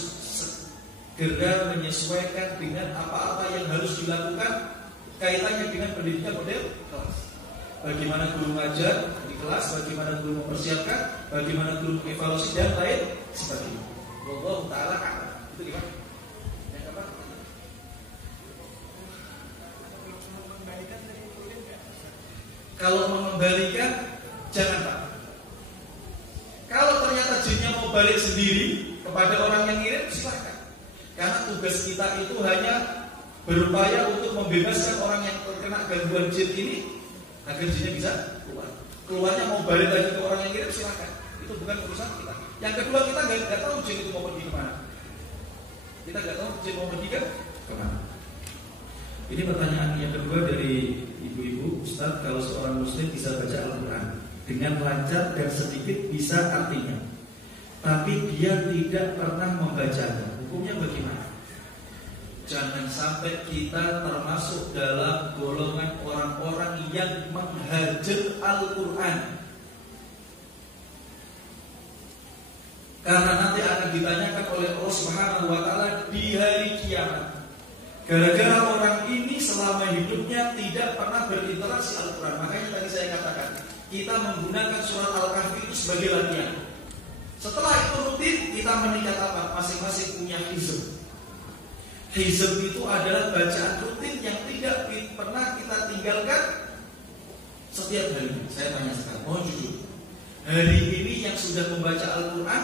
segera menyesuaikan dengan apa-apa yang harus dilakukan kaitannya dengan pendidikan model kelas. Bagaimana guru mengajar di kelas, bagaimana guru mempersiapkan, bagaimana guru mengevaluasi, dan lain sebagainya. Wallahu ta'ala a'lam. Itu gimana? Yang apa? Kalau mengembalikan, jangan Pak. Kalau ternyata jinnya mau balik sendiri kepada orang yang ngirim, silakan. Karena tugas kita itu hanya berupaya untuk membebaskan orang yang terkena gangguan jin ini agar jinnya bisa keluar. Keluarnya mau balik lagi ke orang yang ngirim, silakan. Itu bukan urusan kita. Yang kedua, kita nggak tahu jin itu mau pergi kemana. Kita nggak tahu jin mau pergi kemana. Ini pertanyaan yang kedua dari ibu-ibu. Ustaz, kalau seorang muslim bisa baca Al-Quran dengan lancar dan sedikit bisa artinya, tapi dia tidak pernah membacanya, hukumnya bagaimana? Jangan sampai kita termasuk dalam golongan orang-orang yang menghajar Al-Quran, karena nanti akan ditanyakan oleh Allah Subhanahu wa Ta'ala di hari kiamat. Gara-gara orang ini selama hidupnya tidak pernah berinteraksi Al-Quran. Makanya tadi saya katakan, kita menggunakan surat Al-Kahfi itu sebagai latihan. Setelah itu rutin, kita meningkat apa? Masing-masing punya hizb. Hizb itu adalah bacaan rutin yang tidak pernah kita tinggalkan setiap hari. Saya tanya sekarang, mohon jujur, hari ini yang sudah membaca Al-Quran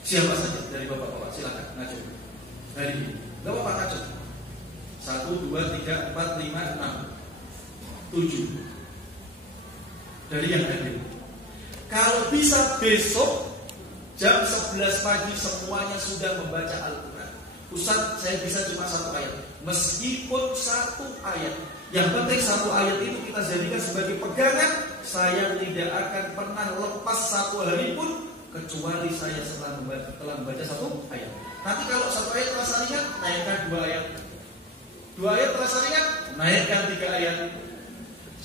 siapa saja dari bapak-bapak? Silakan ngajak. Hari ini, gak apa-apa ngajak. 1, 2, 3, 4, 5, 6, 7 dari yang hadir. Kalau bisa besok jam 11 pagi semuanya sudah membaca Al-Quran. Ustaz, saya bisa cuma 1 ayat. Meskipun 1 ayat, yang penting 1 ayat itu kita jadikan sebagai pegangan. Saya tidak akan pernah lepas 1 hari pun kecuali saya telah membaca 1 ayat. Nanti kalau 1 ayat terasa ringan, naikkan 2 ayat. 2 ayat terasa ringan, naikkan 3 ayat.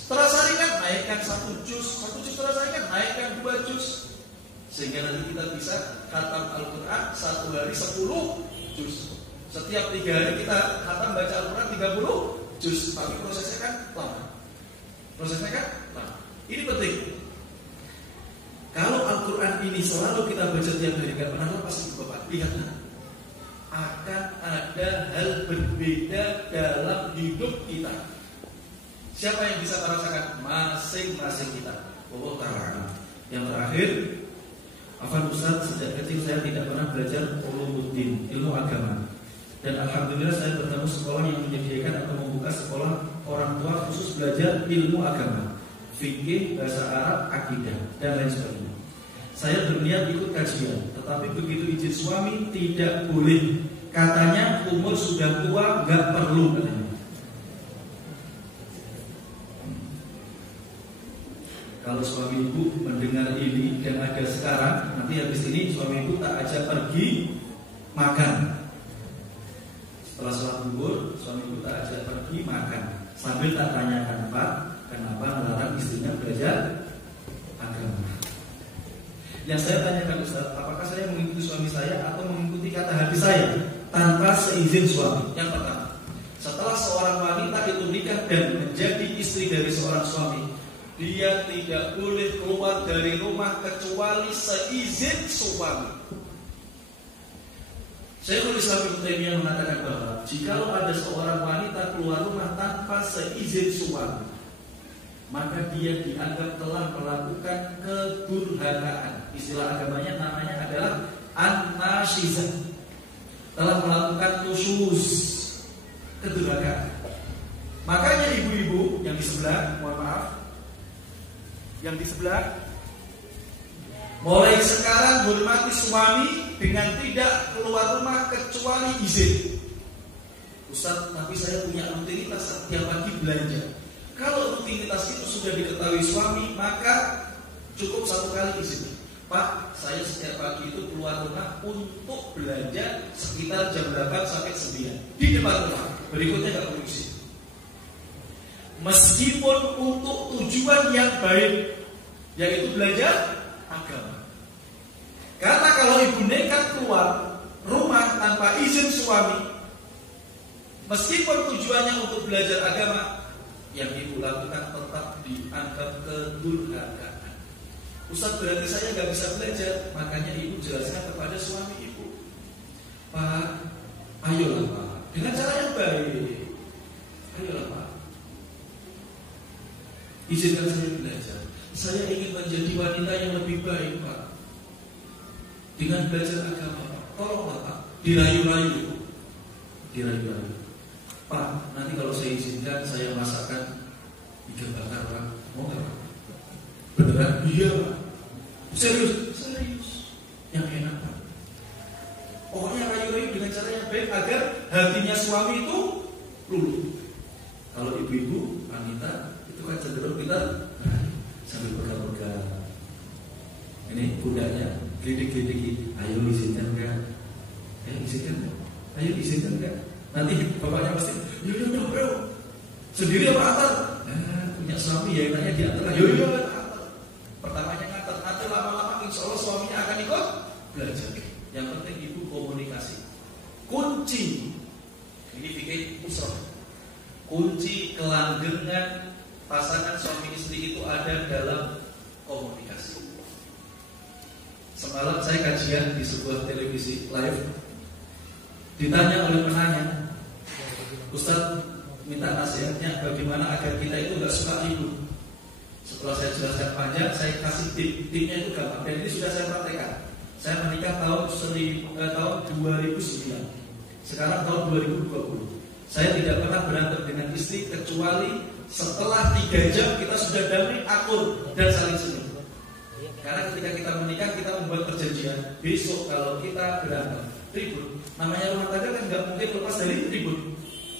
Terasa ringan, naikkan 1 juz. 1 juz terasa ringan, naikkan 2 juz. Sehingga nanti kita bisa khatam Al-Quran 1 hari 10 juz. Setiap 3 hari kita khatam baca Al-Quran 30 juz. Tapi prosesnya kan lama. Ini penting. Kalau Al-Quran ini selalu kita baca tiap hari, gak pernah lepas itu Bapak. Lihatlah, akan ada hal berbeda dalam hidup kita. Siapa yang bisa merasakan? Masing-masing kita. Allah Ta'ala. Yang terakhir, Afan Ustaz, sejak kecil saya tidak pernah belajar ulumuddin, ilmu agama. Dan alhamdulillah saya bertemu sekolah yang menyediakan atau membuka sekolah orang tua khusus belajar ilmu agama, fikih, bahasa Arab, akidah, dan lain sebagainya. Saya berniat ikut kajian, tetapi begitu izin suami tidak boleh. Katanya umur sudah tua, nggak perlu katanya. Kalau suami ibu mendengar ini dan ada sekarang, nanti habis ini suami ibu tak ajak pergi makan. Setelah sholat zuhur, suami ibu tak ajak pergi makan. Sambil tak tanyakan, Pak, kenapa melarang istrinya belajar agama? Yang saya tanyakan, Ustaz, apakah saya mengikuti suami saya atau mengikuti kata hati saya tanpa seizin suami? Yang pertama, setelah seorang wanita itu nikah dan menjadi istri dari seorang suami, dia tidak boleh keluar dari rumah kecuali seizin suami. Syekhul Islam Ibnu Taimiyah mengatakan bahwa jikalau ada seorang wanita keluar rumah tanpa seizin suami, maka dia dianggap telah melakukan kedurhakaan. Istilah agamanya namanya adalah an-nashizah. Telah melakukan nusyuz, kedurhakaan. Makanya ibu-ibu yang di sebelah, mohon maaf, yang di sebelah, mulai sekarang hormati suami dengan tidak keluar rumah kecuali izin. Ustaz, tapi saya punya rutinitas setiap pagi belanja. Kalau rutinitas itu sudah diketahui suami, maka cukup satu kali izin. Pak, saya setiap pagi itu keluar rumah untuk belanja sekitar jam 8 sampai 9 di depan rumah. Berikutnya nggak perlu izin. Meskipun untuk tujuan yang baik, yaitu belanja agama. Karena kalau ibu nekat keluar rumah tanpa izin suami, meskipun tujuannya untuk belajar agama, yang ibu lakukan tetap dianggap kedurhakaan. Ustaz, berarti saya nggak bisa belajar. Makanya ibu jelaskan kepada suami ibu, Pak, ayolah Pak, dengan cara yang baik. Ayolah Pak, izinkan saya belajar. Saya ingin menjadi wanita yang lebih baik Pak, dengan belajar agama Pak. Tolonglah Pak, dirayu-rayu. Pak, nanti kalau saya izinkan, saya masakkan ikan bakar Pak. Mau nggak Pak? Beneran? Iya Pak. Serius? Yang enak Pak. Pokoknya rayu-rayu dengan cara yang baik agar hatinya suami itu luluh. Kalau ibu-ibu wanita itu kan cenderung kita sambil pegang-pegang. Ini pundaknya gede-gede. Ayo izinkan kan? Izinkan kan? Ayo izinkan kan? Nanti bapaknya pasti, yo bro, sendiri apa antar? Punya suami ya enaknya diantar. Yo antar. Pertamanya ngantar, lama-lama insya Allah suaminya akan ikut belajar. Yang penting ibu komunikasi. Kunci ini fikih usrah. Kunci kelanggengan pasangan suami istri itu ada dalam komunikasi. Semalam saya kajian di sebuah televisi live. Ditanya oleh penanya, Ustaz minta nasihatnya bagaimana agar kita itu nggak suka ribut. Setelah saya jelaskan panjang, saya kasih tipnya itu gampang. Dan ini sudah saya praktekkan. Saya menikah tahun 2009. Sekarang tahun 2020. Saya tidak pernah berantem dengan istri kecuali setelah 3 jam kita sudah damai, akur dan saling senyum. Karena ketika kita menikah, kita membuat perjanjian. Besok kalau kita berantem, ribut, namanya rumah tangga kan nggak mungkin lepas dari ribut,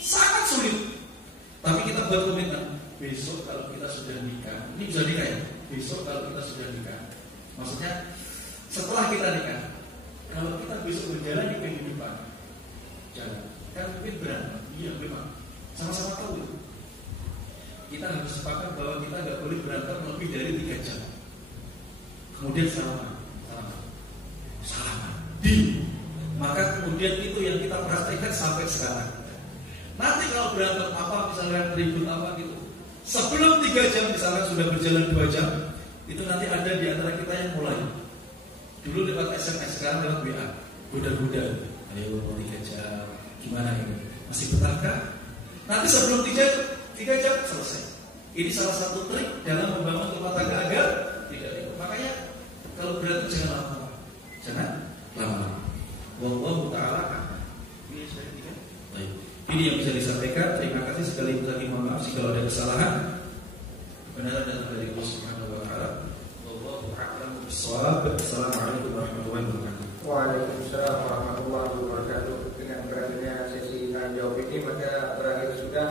sangat sulit. Tapi kita buat komitmen, besok kalau kita sudah nikah, ini bisa nikah ya. Besok kalau kita sudah nikah, maksudnya setelah kita nikah, kalau kita besok menjalani kehidupan, jalan, kan mungkin berantem. Iya memang, sama-sama tahu itu. Kita harus sepakat bahwa kita nggak boleh berantem lebih dari 3 jam. Kemudian salaman. Maka kemudian itu yang kita praktekkan sampai sekarang. Nanti kalau berantem apa, misalnya ribut apa gitu, sebelum 3 jam misalnya sudah berjalan 2 jam, itu nanti ada di antara kita yang mulai. Dulu lewat SMS, sekarang lewat WA, goda-goda. Ayo 3 jam, gimana ini? Masih betahkah? Nanti sebelum 3 jam selesai. Ini salah satu trik dalam membangun rumah tangga agar tidak ribut. Makanya kalau berantem jangan lama-lama. Jangan lama-lama. Wallahu ta'ala a'lam. Ini yang bisa disampaikan. Terima kasih sekali lagi, mohon maaf jika ada kesalahan. Kebenaran datang dari Allah Subhanahu wa taala. Wallahu a'lam bishawab. Assalamualaikum warahmatullahi wabarakatuh. Waalaikumsalam warahmatullahi wabarakatuh. Dengan berakhirnya sesi tanya jawab ini, maka berakhir sudah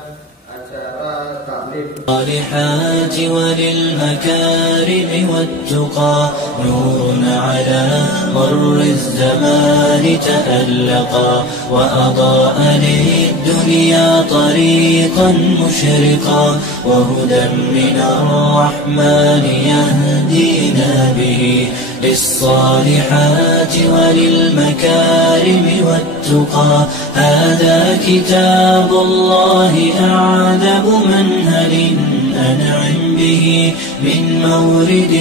acara taklim. الصالحات وللمكارم والتقى نور على مر الزمان تألقا وأضاء للدنيا طريقا مشرقا وهدى من الرحمن يهدينا به للصالحات وللمكارم والتقى هذا كتاب الله أعذب منهل أنعم به من مورد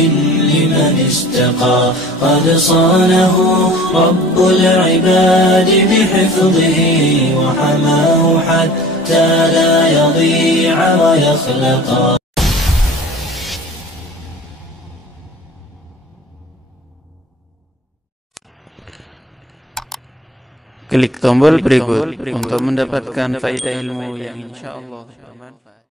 لمن استقى قد صانه رب العباد بحفظه وحماه حتى لا يضيع ويخلقا. Klik tombol berikut untuk mendapatkan faedah ilmu yang insya Allah bermanfaat.